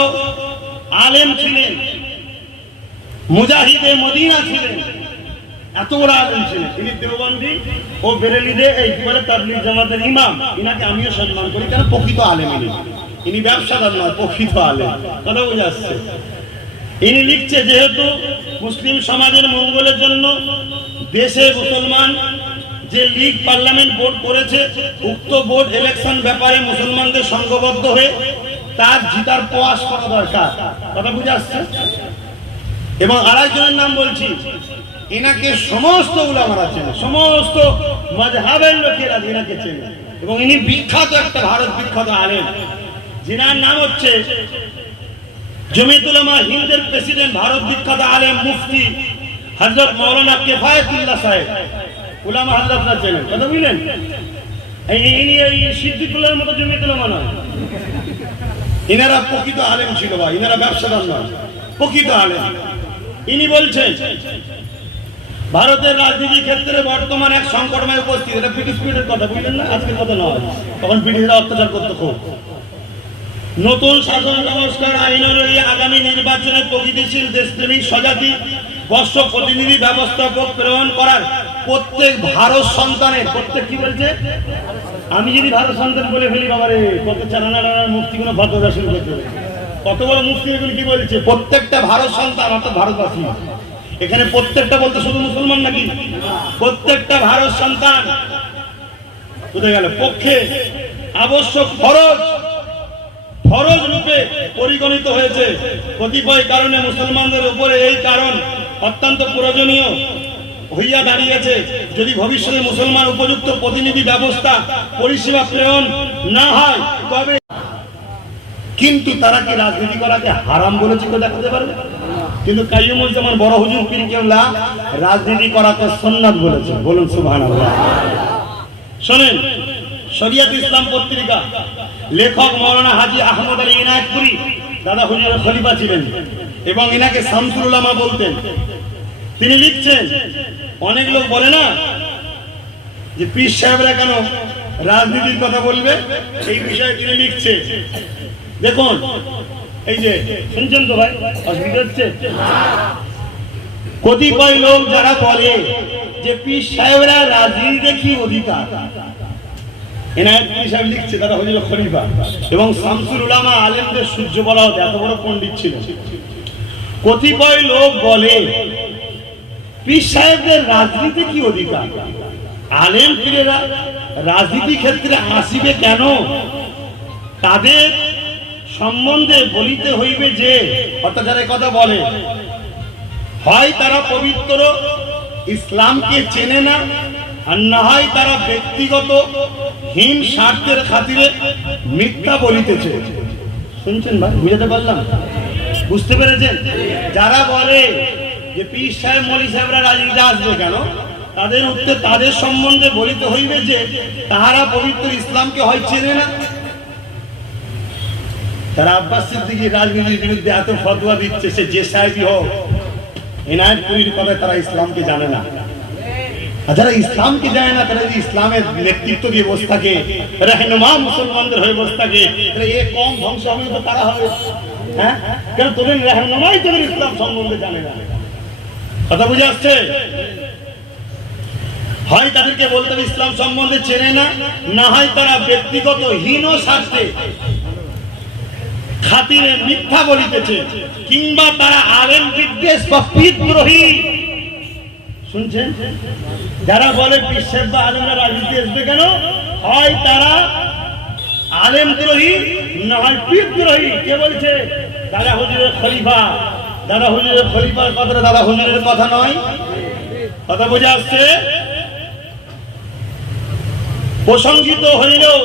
আলেম ছিলেন, মুজাহিদে মদিনা ছিলেন, এত বড় আলেম ছিলেন। তিনি দেওবন্দি ও বেরেলিতে এই কি বলে তাবলীগ জামাতের ইমাম। ইনাকে আমিও সম্মান করি, কারণ প্রকৃত আলেম ইনি ব্যবসাদার নয়, প্রকৃত আলেম। কথা বোঝা আসছে? ইনি লিখছে, যেহেতু মুসলিম সমাজের মঙ্গলের জন্য দেশে মুসলমান যে লীগ পার্লামেন্ট বোর্ড করেছে, উক্ত বোর্ড ইলেকশন ব্যাপারে মুসলমানদের সংঘবদ্ধ হয়ে তার জিতার প্রয়াস করা দরকার। কথা বুঝে আসছে? এবং আরেকজনের নাম বলছি, এনাকে সমস্ত উলামারা চেনে, সমস্ত মাযহাবের লোকেরা এনাকে চেনে, এবং ইনি বিখ্যাত একটা ভারত বিখ্যাত আলেম, যিনার নাম হচ্ছে জমিয়তুল উলামা হিন্দের প্রেসিডেন্ট, ভারত বিখ্যাত আলেম মুফতি হযরত মাওলানা কিফায়াতুল্লাহ সাহেব। উলামা হযরতরা চেনেন। কথা বুঝলেন? ইনি এই সিদ্দিকুল্লাহর মতো জমিয়তুল উলামা নয়, ইনারা প্রকৃত আলেম ছিল ভাই, ইনারা ব্যবসাদার নয়, প্রকৃত আলেম। ইনি বলছেন, ভারতের রাজনীতি ক্ষেত্রে বর্তমান এক সংকটময় উপস্থিতি। এটা ব্রিটিশ পিরিয়ডের কথা, বুঝলেন না? আজকের কথা নয়, তখন ব্রিটিশরা অত্যাচার করতে খুব। নতুন শাসন সংস্কার আইন অনুযায়ী আগামী নির্বাচনে প্রগতিশীল দেশপ্রেমিক স্বজাতি বর্ষ প্রতিনিধি ব্যবস্থাপক প্রেরণ করার প্রত্যেক ভারত সন্তানের, প্রত্যেক কি বলছে, আমি যদি ভারত সন্তান বলে ফেলি বাবারে, কত চালানা মুফতি কোনো ফতোয়া শুরু করতে হবে। কত বড় মুফতি এগুলি কি বলছে, প্রত্যেকটা ভারত সন্তান অর্থাৎ ভারতবাসী। এখানে প্রত্যেকটা বলতে শুধু মুসলমান নাকি? প্রত্যেকটা ভারত সন্তান কোথায় গেল, পক্ষে আবশ্যক ফরজ রূপে পরিগণিত হয়েছে। কতিপয় কারণে মুসলমানদের উপরে এই কারণ অত্যন্ত প্রয়োজনীয় হইয়া দাঁড়িয়েছে। যদি ভবিষ্যতে মুসলমান উপযুক্ত প্রতিনিধি ব্যবস্থা পরিষেবা প্রেরণ না হয়, তবে কিন্তু তারা কি রাজনীতি করাকে হারাম বলেছে কেউ দেখাতে পারবে? কিন্তু কাইয়ুমুজ্জামান বড় হুজুর পীর কেবলা রাজনীতি করাকে সুন্নাত বলেছে। বলুন সুবহানাল্লাহ। শোনেন, শরিয়াত ইসলাম পত্রিকা, লেখক মাওলানা হাজী আহমদ আলী ইনায়েতপুরী দাদা হুজুরের খলিফা ছিলেন এবং ইনাকে শামসুল উলামা বলতেন। তিনি লিখছেন, অনেক লোক বলে না যে পীর সাহেবরা কেন রাজনীতির কথা বলবে, এই বিষয়ে তিনি লিখছে। দেখুন, এই যে শুনছেন তো ভাই, অসুবিধা হচ্ছে? কতিপয় লোক যারা বলে যে পীর সাহেবরা রাজনীতিতে কি অধিকার, ইনায়েতপুরী সাহেব লিখছে, দাদা হুজুরের খলিফা এবং শামসুল উলামা আলেমদের সূর্য বলা হতো, এত বড় পণ্ডিত ছিল। কতিপয় লোক বলে পীর সাহেবদের রাজনীতি কি অধিকার, আলেম পীরেরা রাজনীতি ক্ষেত্রে আসিবে কেন? তাদের সম্বন্ধে বলিতে হইবে যে, অর্থাৎ যারা কথা বলে, হয় তারা পবিত্র ইসলামকে চেনে না, আর না হয় তারা ব্যক্তিগত হীন স্বার্থের খাতিরে মিথ্যা বলিতেছে। শুনছেন ভাই, বুঝাতে পারলাম? বুঝতে পেরেছেন? যারা বলে যে পীর সাহেব মৌলভী সাহেবরা রাজনীতিতে আসবে কেন, তাদের উত্তর তাদের সম্বন্ধে বলিতে হইবে যে তাহারা পবিত্র ইসলামকে হয় চেনে না। তারা আব্বাস সিদ্দিকীর রাজনীতির বিরুদ্ধে এত ফতোয়া দিচ্ছে, সে যে সাহেবই হোক, এনায়েতপুরীর কথা তারা ইসলামকে জানে না। আর যারা ইসলামকে জানে না, তারা যদি ইসলামের নেতৃত্ব দিয়ে বসে থাকে, রাহনুমা মুসলমানদের হয়ে বসে থাকে, তাহলে এ কম ধ্বংস হবে তো তারা হবে। হ্যাঁ, কেন তোদের রাহনুমাই তোদের ইসলাম সম্বন্ধে জানে না। কথা বুঝে আসছে? হয় তাদেরকে বলতে হবে ইসলাম সম্বন্ধে চেনে না, না হয় তারা ব্যক্তিগত হীন স্বার্থে খাতিরে মিথ্যা বলিতেছে, কিংবা তারা আলেম বিদ্বেষ বা বিদ্রোহী। শুনছেন, যারা বলে বিশ্বের বা আলেমরা রাজনীতি আসবে কেন, হয় তারা আলেম দ্রোহী, না হয় বিদ্রোহী। কে বলছে? দাদা হুজুরের খলিফা। দাদা হুজুরের খলিফার কথাটা দাদা হুজুরের কথা নয়। কথা বোঝা আসছে? প্রসঙ্গিত হইলেও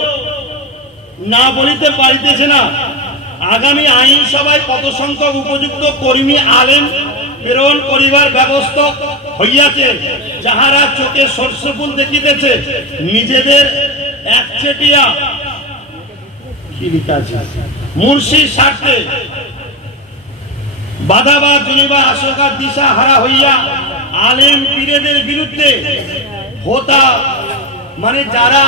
না বলিতে পারিতেছে না। আগামী আইনসভায় কত সংখ্যক উপযুক্ত কর্মী আলেম প্রেরণ করিবার ব্যবস্থা হইয়াছে, যাহারা চোখে সর্ষফুল দেখিতেছে, নিজেদের একচেটিয়া মুর্শির স্বার্থে বাধা বা জনিবার আশঙ্কা দিশা হারা হইয়া আলেম পীরেদের বিরুদ্ধে হোতা, মানে যারা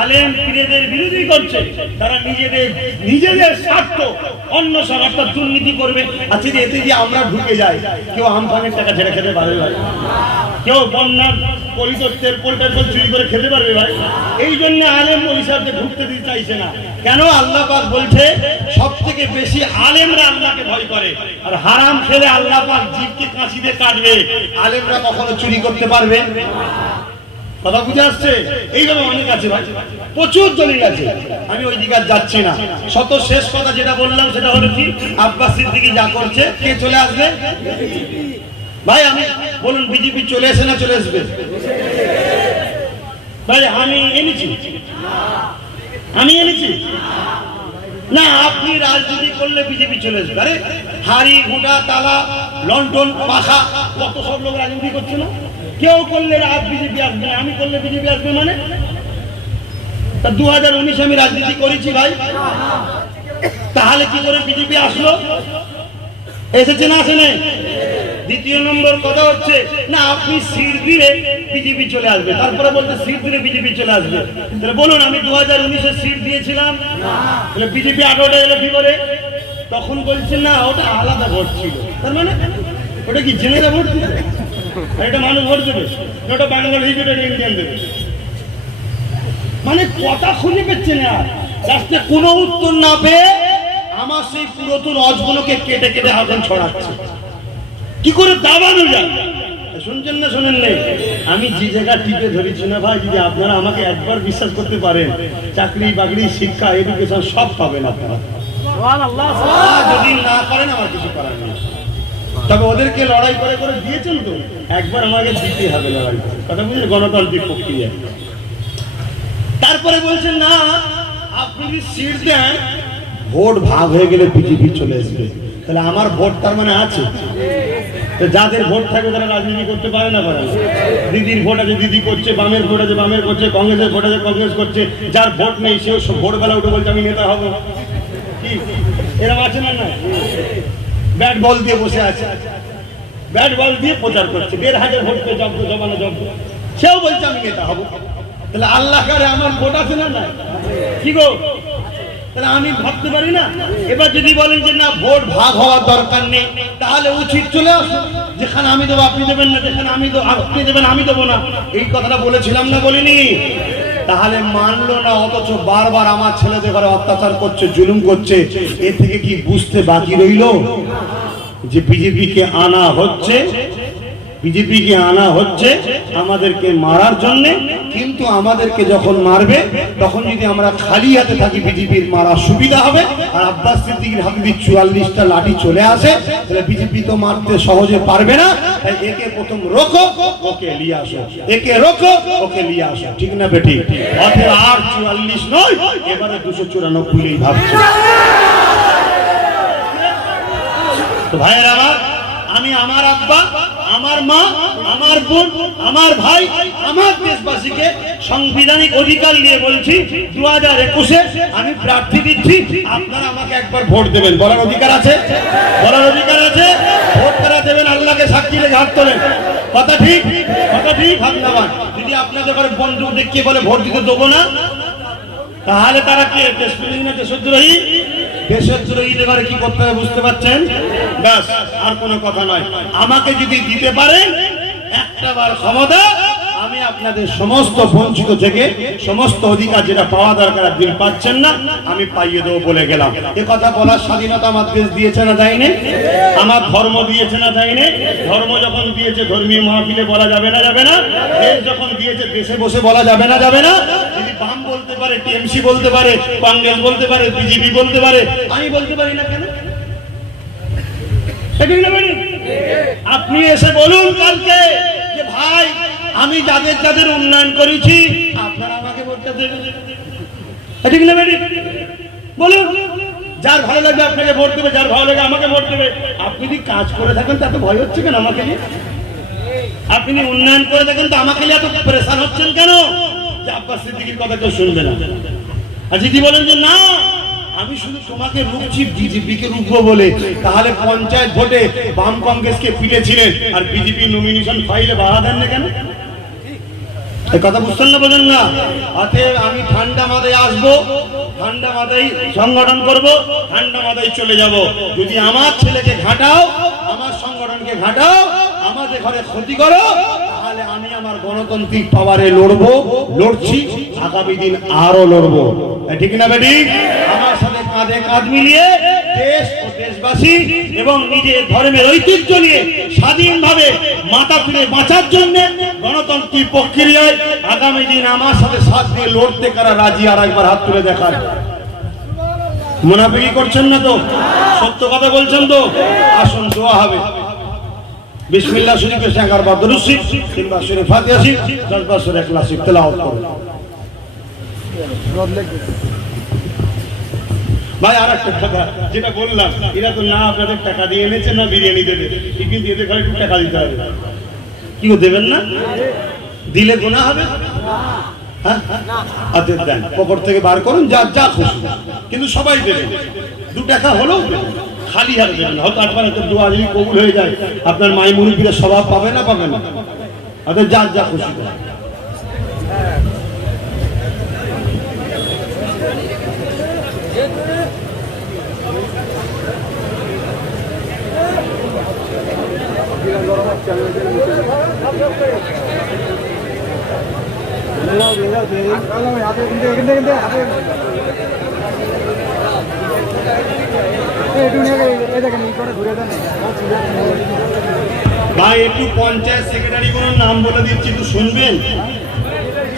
আলেম পীরেদের বিরোধী করছে, তারা নিজেদের স্বার্থ অন্বেষণ অর্থাৎ দুর্নীতি করবে। আচ্ছা, এতে দিয়ে আমরা ঢুকে যাই, কেউ আমফানের টাকা ছেড়ে খেতে পারবে ভাই? কেউ বন্যার পরিদর্শের পোল্টার চুরি করে খেতে পারবে ভাই? এই জন্য আলেম পরিষদকে ঢুকতে দিতে চাইছে না। কেন? আল্লাহ পাক বলছে সব থেকে বেশি আলেমরা আল্লাহকে ভয় করে, আর হারাম খেলে আল্লাহ পাক জীবকে কাঁচিতে কাটবে। আলেমরা কখনো চুরি করতে পারবে? কথা বুঝে আসছে? এইভাবে অনেক আছে ভাই, প্রচুর দলিল আছে, আমি ওই দিকে আর যাচ্ছি না। শত শেষ কথা যেটা বললাম সেটা হলো কি, আব্বাস সিদ্দিকী যা করছে, কে চলে আসবে ভাই? আমি বলুন, বিজেপি চলে আসে না চলে আসবে ভাই? আমি এনেছি না, আপনি রাজনীতি করলে বিজেপি চলে আসবে। আরে হাড়ি ঘোটা তালা লন্ডন পাখা কত সব লোক রাজনীতি করছে না? কেউ করলে বিজেপি আসবে না, আমি করলে বিজেপি আসবে মানে? 2019 আমি রাজনীতি করেছি ভাই, তাহলে কি করে বিজেপি আসলো? এসেছে না আসে না? দ্বিতীয় নম্বর কথা হচ্ছে না, আপনি সিট দিলে বিজেপি চলে আসবে, তারপরে বলতে সিট দিলে বিজেপি চলে আসবে। তাহলে বলুন, আমি 2019-এ সিট দিয়েছিলাম, তাহলে বিজেপি 18-টা এলো কি করে? তখন বলছেন না, ওটা আলাদা ভোট ছিল। তার মানে ওটা কি জেনেরা ভোট ছিল? এটা মানুষ ভোট দেবে, ওটা বাঙালি ইন্ডিয়ান দেবে। মানে কথা খুঁজে পেচ্ছে না, লাস্টে কোনো উত্তর না পেয়ে আমার সেই পুরাতন অজগুলোকে কেটে কেটে আগুন ছড়াচ্ছে। কি করে দাবানো যায়? শুনছেন না শোনেন নেই? আমি যে জায়গা টিপে ধরেছি না ভাই, যদি আপনারা আমাকে একবার বিশ্বাস করতে পারেন, চাকরি বাকরি শিক্ষা এডুকেশন সব পাবেন আপনারা। যদি না করেন আমার কিছু করার নেই, তবে ওদেরকে লড়াই করে করে দিয়েছেন তো, একবার আমাকে দিতে হবে লড়াই। কথা বুঝলেন? গণতান্ত্রিক প্রক্রিয়া। তারপরে বলছেন না, আপনি যদি সিট দেন, ভোট ভাগ হয়ে গেলে বিজেপি চলে আসবে। তাহলে আমার ভোট তার মানে আছে। যাদের ভোট থাকে তারা রাজনীতি করতে পারে না পারে? দিদির ভোট আছে দিদি করছে, বামের ভোট আছে বামের করছে, কংগ্রেসের ভোট আছে কংগ্রেস করছে। যার ভোট নেই সেও ভোটবেলা উঠে বলছে আমি নেতা হবো। কি এরকম আছে না? না, ব্যাট বল দিয়ে বসে আছে, ব্যাট বল দিয়ে প্রচার করছে, 1500 ভোট পেয়ে জব্দ জমানো জব্দ, সেও বলছে আমি নেতা হবো। তাহলে আল্লাহ কারে আমার ভোট আছে না? না, কি গো? তাহলে আমি ভাবতে পারি না। এবার যদি বলেন যে না, ভোট ভাগ হওয়ার দরকার নেই, তাহলে উচিত চলে আসুন, যেখানে আমি দেবো আপনি দেবেন না, যেখানে আপনি দেবেন আমি দেবো না। এই কথাটা বলেছিলাম না বলিনি? তাহলে মানলো না, অথচ বারবার আমার ছেলেদের ঘরে অত্যাচার করছে, জুলুম করছে। এ থেকে কি বুঝতে বাকি রইল যে বিজেপিকে আনা হচ্ছে, বিজেপিকে আনা হচ্ছে আমাদেরকে মারার জন্য। কিন্তু আমাদেরকে যখন মারবে, তখন যদি আমরা খালি হাতে থাকি, বিজেপির মারা সুবিধা হবে। আর আব্বাস সিদ্দিকীর হাতে যদি 44টা লাঠি চলে আসে, তাহলে বিজেপি তো মারতে সহজে পারবে না। তাই একে প্রথম রোকো, ওকে নিয়ে আসো, একে রোকো, ওকে নিয়ে আসো। ঠিক না বেটি? অথবা আর 44 নয়, এবারে 294 ভাবছে। তো ভাইয়ের আমার, আমি আমার আব্বা, আমার মা, আমার বোন, আমার ভাই, আমার দেশবাসীকে সাংবিধানিক অধিকার নিয়ে বলছি 2021-এ আমি প্রার্থী দিচ্ছি, আপনারা আমাকে একবার ভোট দেবেন। বলার অধিকার আছে? বলার অধিকার আছে? ভোট করা দেবেন, আল্লাহকে সাক্ষী রেখে হাত তোলেন। কথা ঠিক? কথা ঠিক? হাত নামান। যদি আপনাদের ঘরে বন্ধু দেখিয়ে বলে ভোট দিতে দেবো না, তাহলে তারা কি দেশপ্রেমী না দেশদ্রোহী? দেশদ্রোহীদের ঘরে কি করতে হবে বুঝতে পারছেন? ব্যাস, আর কোনো কথা নয়। আমাকে যদি দিতে পারেন একটাবার ক্ষমতা, আমি আপনাদের সমস্ত বঞ্চিত থেকে সমস্ত অধিকার যেটা পাওয়া দরকার আপনি পাচ্ছেন না, আমি পাইয়ে দেবো বলে গেলাম। এ কথা বলার স্বাধীনতা আমার দেশ দিয়েছে না দেয়নি? আমার ধর্ম দিয়েছে না দেয়নি? ধর্ম যখন দিয়েছে ধর্মীয় মাহফিলে বলা যাবে না? যাবে না? দেশ যখন দিয়েছে দেশে বসে বলা যাবে না? যাবে না? যদি বাম বলতে পারে, টিএমসি বলতে পারে, কংগ্রেস বলতে পারে, বিজেপি বলতে পারে, আমি বলতে পারি না কেন? আপনি এসে বলুন কালকে যে ভাই আমি যাদের যাদের উন্নয়ন করেছি আপনারা আমাকে ভোটটা দেবেন। ঠিক না ম্যাডাম? বলুন, যার ভালো লাগবে আপনাকে ভোট দেবে, যার ভালো লাগে আমাকে ভোট দেবে। আপনি যদি কাজ করে থাকেন তাতে ভয় হচ্ছে কেন আমাকে নিয়ে? আপনি উন্নয়ন করে থাকেন তো আমাকে নিয়ে এত প্রেসার হচ্ছেন কেন যে আব্বাস সিদ্দিকীর কথা কেউ শুনবে না? আর যদি বলেন যে না আমি শুধু তোমাকে রুখছি বিজেপিকে রুখবো বলে, তাহলে পঞ্চায়েত ভোটে বাম কংগ্রেসকে পিটেছিলেন আর বিজেপি নমিনেশন ফাইলে বাধা দেন না কেন? এই কথা বুঝছেন না? বোঝেন না? অতএব আমি ঠান্ডা মাথায় আসবো, ঠান্ডা মাথায় সংগঠন করব, ঠান্ডা মাথায় চলে যাব। যদি আমার ছেলেকে ঘাটাও, আমার সংগঠনকে ঘাটাও, আমাদের ঘরে ক্ষতি করো, তাহলে আমি আমার গণতান্ত্রিক পাওয়ারে লড়বো, লড়ছি, আগামী দিন আরো লড়বো। ঠিক না বেটি? আমার সাথে কাঁধে কাঁধ মিলিয়ে দেশ ও দেশবাসী এবং নিজের ধর্মের ঐতিহ্য নিয়ে স্বাধীনভাবে মাথা তুলে বাঁচার জন্য গণতান্ত্রিক প্রক্রিয়ায় আগামী দিন আমার সাথে সাথ দিয়ে লড়তে কারা রাজি, আর একবার হাত তুলে দেখার। মুনাফিকি করছেন না তো? সত্য কথা বলছেন তো? আসুন দোয়া হবে। বিসমিল্লাহ শরীফের 11 বার দরুদ শরীফ, 3 বার সূরা ফাতিহা শরীফ, 10 বার সূরা ইখলাস শরীফ তেলাওয়াত করুন। ভাই আর একটা কথা যেটা বললাম, এরা তো না আপনাদের টাকা দিয়ে এনেছে না বিরিয়ানি দেবে, কিন্তু এদের ঘরে একটু টাকা দিতে হবে। কি দেবেন না? দিলে গুনাহ হবে? হ্যাঁ, আচ্ছা দেন, পকেট থেকে বার করুন, যা যা খুশি, কিন্তু সবাই দেবেন। 2 টাকা হলেও দেবেন, খালি হাতে দেবেন। হয়তো আপনার একটা দোয়া যদি কবুল হয়ে যায়, আপনার মাই মুরব্বীরা স্বভাব পাবে না? পাবে না? অর্থাৎ যা যা খুশি দেবেন। ভাই একটু পঞ্চায়েত সেক্রেটারি কোন নাম বলে দিচ্ছি, একটু শুনবেন?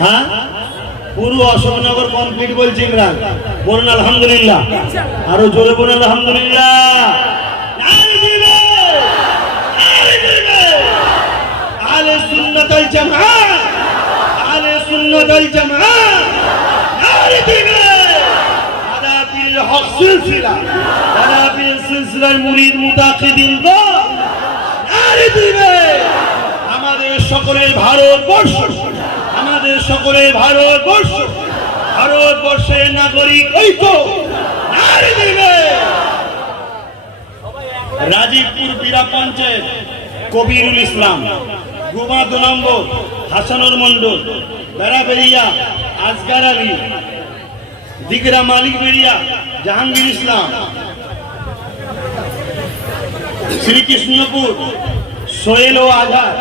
হ্যাঁ, পুরো অশোকনগর কমপ্লিট বলছি ইমরান। বলুন আলহামদুলিল্লাহ, আরো জোরে বলুন আলহামদুলিল্লাহ। আহলে সুন্নাত ওয়াল জামাআহ, আহলে সুন্নাত ওয়াল জামাআহ, নারে দিবে আদাবিল হক সিলসিলা, আদাবিল সিলসিলার মুরিদ মুতাকিদিন গো, নারে দিবে আমাদের সকলের ভারতবর্ষ, আমাদের সকলের ভারতবর্ষ, ভারতবর্ষের নাগরিক ঐক্য, নারে দিবে। রাজীবপুর বিরা পঞ্চায়েত কবিরুল ইসলাম, গুমা 2 নম্বর হাসানুর মন্ডল, বেড়াবেড়িয়া আজগার আলী, দিগরা মালিক বেড়িয়া জাহাঙ্গীর ইসলাম, শ্রীকৃষ্ণপুর সোহেল ও আজাদ,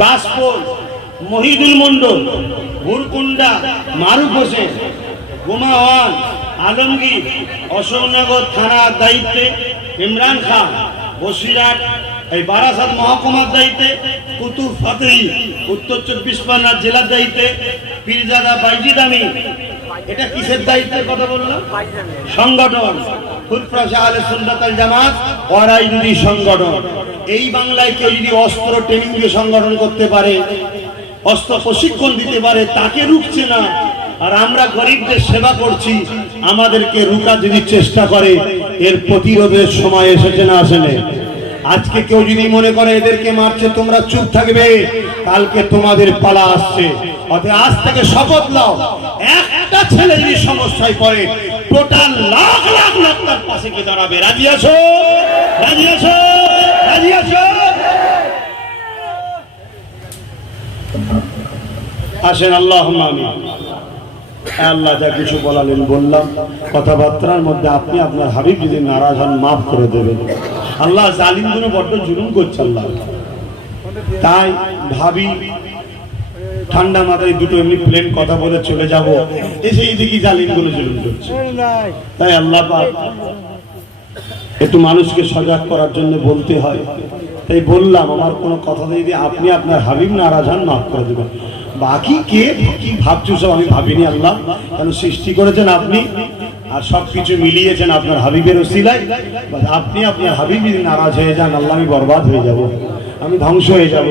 বাসপোল মহিদুল মন্ডল, ভুরকুন্ডা মারুফ হোসেন, গুমা 1 আলমগীর, অশোকনগর থানার দায়িত্বে ইমরান খান, বসিরহাট এই বারাসাত মহকুমার দায়িত্বে কুতুব ফাতরি, উত্তর 24 পরগনা জেলার দায়িত্বে পীরজাদা বাইজিদ আমিন। এটা কিসের দায়িত্বের কথা বললাম? সংগঠন ফুরফুরা আহলে সুন্নাত ওয়াল জামাত অরাজনৈতিক সংগঠন। এই বাংলায় কেউ যদি অস্ত্র ট্রেনিং দিয়ে সংগঠন করতে পারে, অস্ত্র প্রশিক্ষণ দিতে পারে, তাকে রুখছে না। আর আমরা গরিবদের সেবা করছি, আমাদেরকে রুখা যদি চেষ্টা করে, এর প্রতিরোধের সময় এসেছে না আসেনি? আজকে কেউ যদি মনে করে এদেরকে মারছে তোমরা চুপ থাকবে, কালকে তোমাদের পালা আসছে। অতএব আজ থেকে শপথ নাও, একটা ছেলে যদি সমস্যায় পড়ে টোটাল লাখ লাখ লোক তার পাশে গিয়ে দাঁড়াবে। রাজি আছো? রাজি আছো? রাজি আছো? আসেন আল্লাহুম্মা আমিন। আল্লাহ যা কিছু বলালেন বললাম, কথাবার্তার মধ্যে আপনি আপনার হাবিব যদি নারাজ হন মাফ করে দেবেন। আল্লাহ জালিমগুলো বড্ড জুলুম করছে আল্লাহ, তাই ভাবি ঠান্ডা মাথায় দুটো এমনি প্লেন কথা বলে চলে যাব, এসে এইদিকে জালিমগুলো জুলুম করছে। তাই আল্লাহ পাক একটু মানুষকে সজাগ করার জন্য বলতে হয়, তাই বললাম আমার কোনো কথা যদি আপনি আপনার হাবিব নারাজ হন মাফ করে দেবেন। বাকি কে কি ভাবছো সব আমি ভাবিনি, আল্লাহ কেন সৃষ্টি করেছেন আপনি, আর সবকিছু মিলিয়েছেন আপনার হাবিবের ওসিলায়। আপনি আপনার হাবিব যদি নারাজ হয়ে যান আল্লাহ আমি বরবাদ হয়ে যাব, আমি ধ্বংস হয়ে যাব।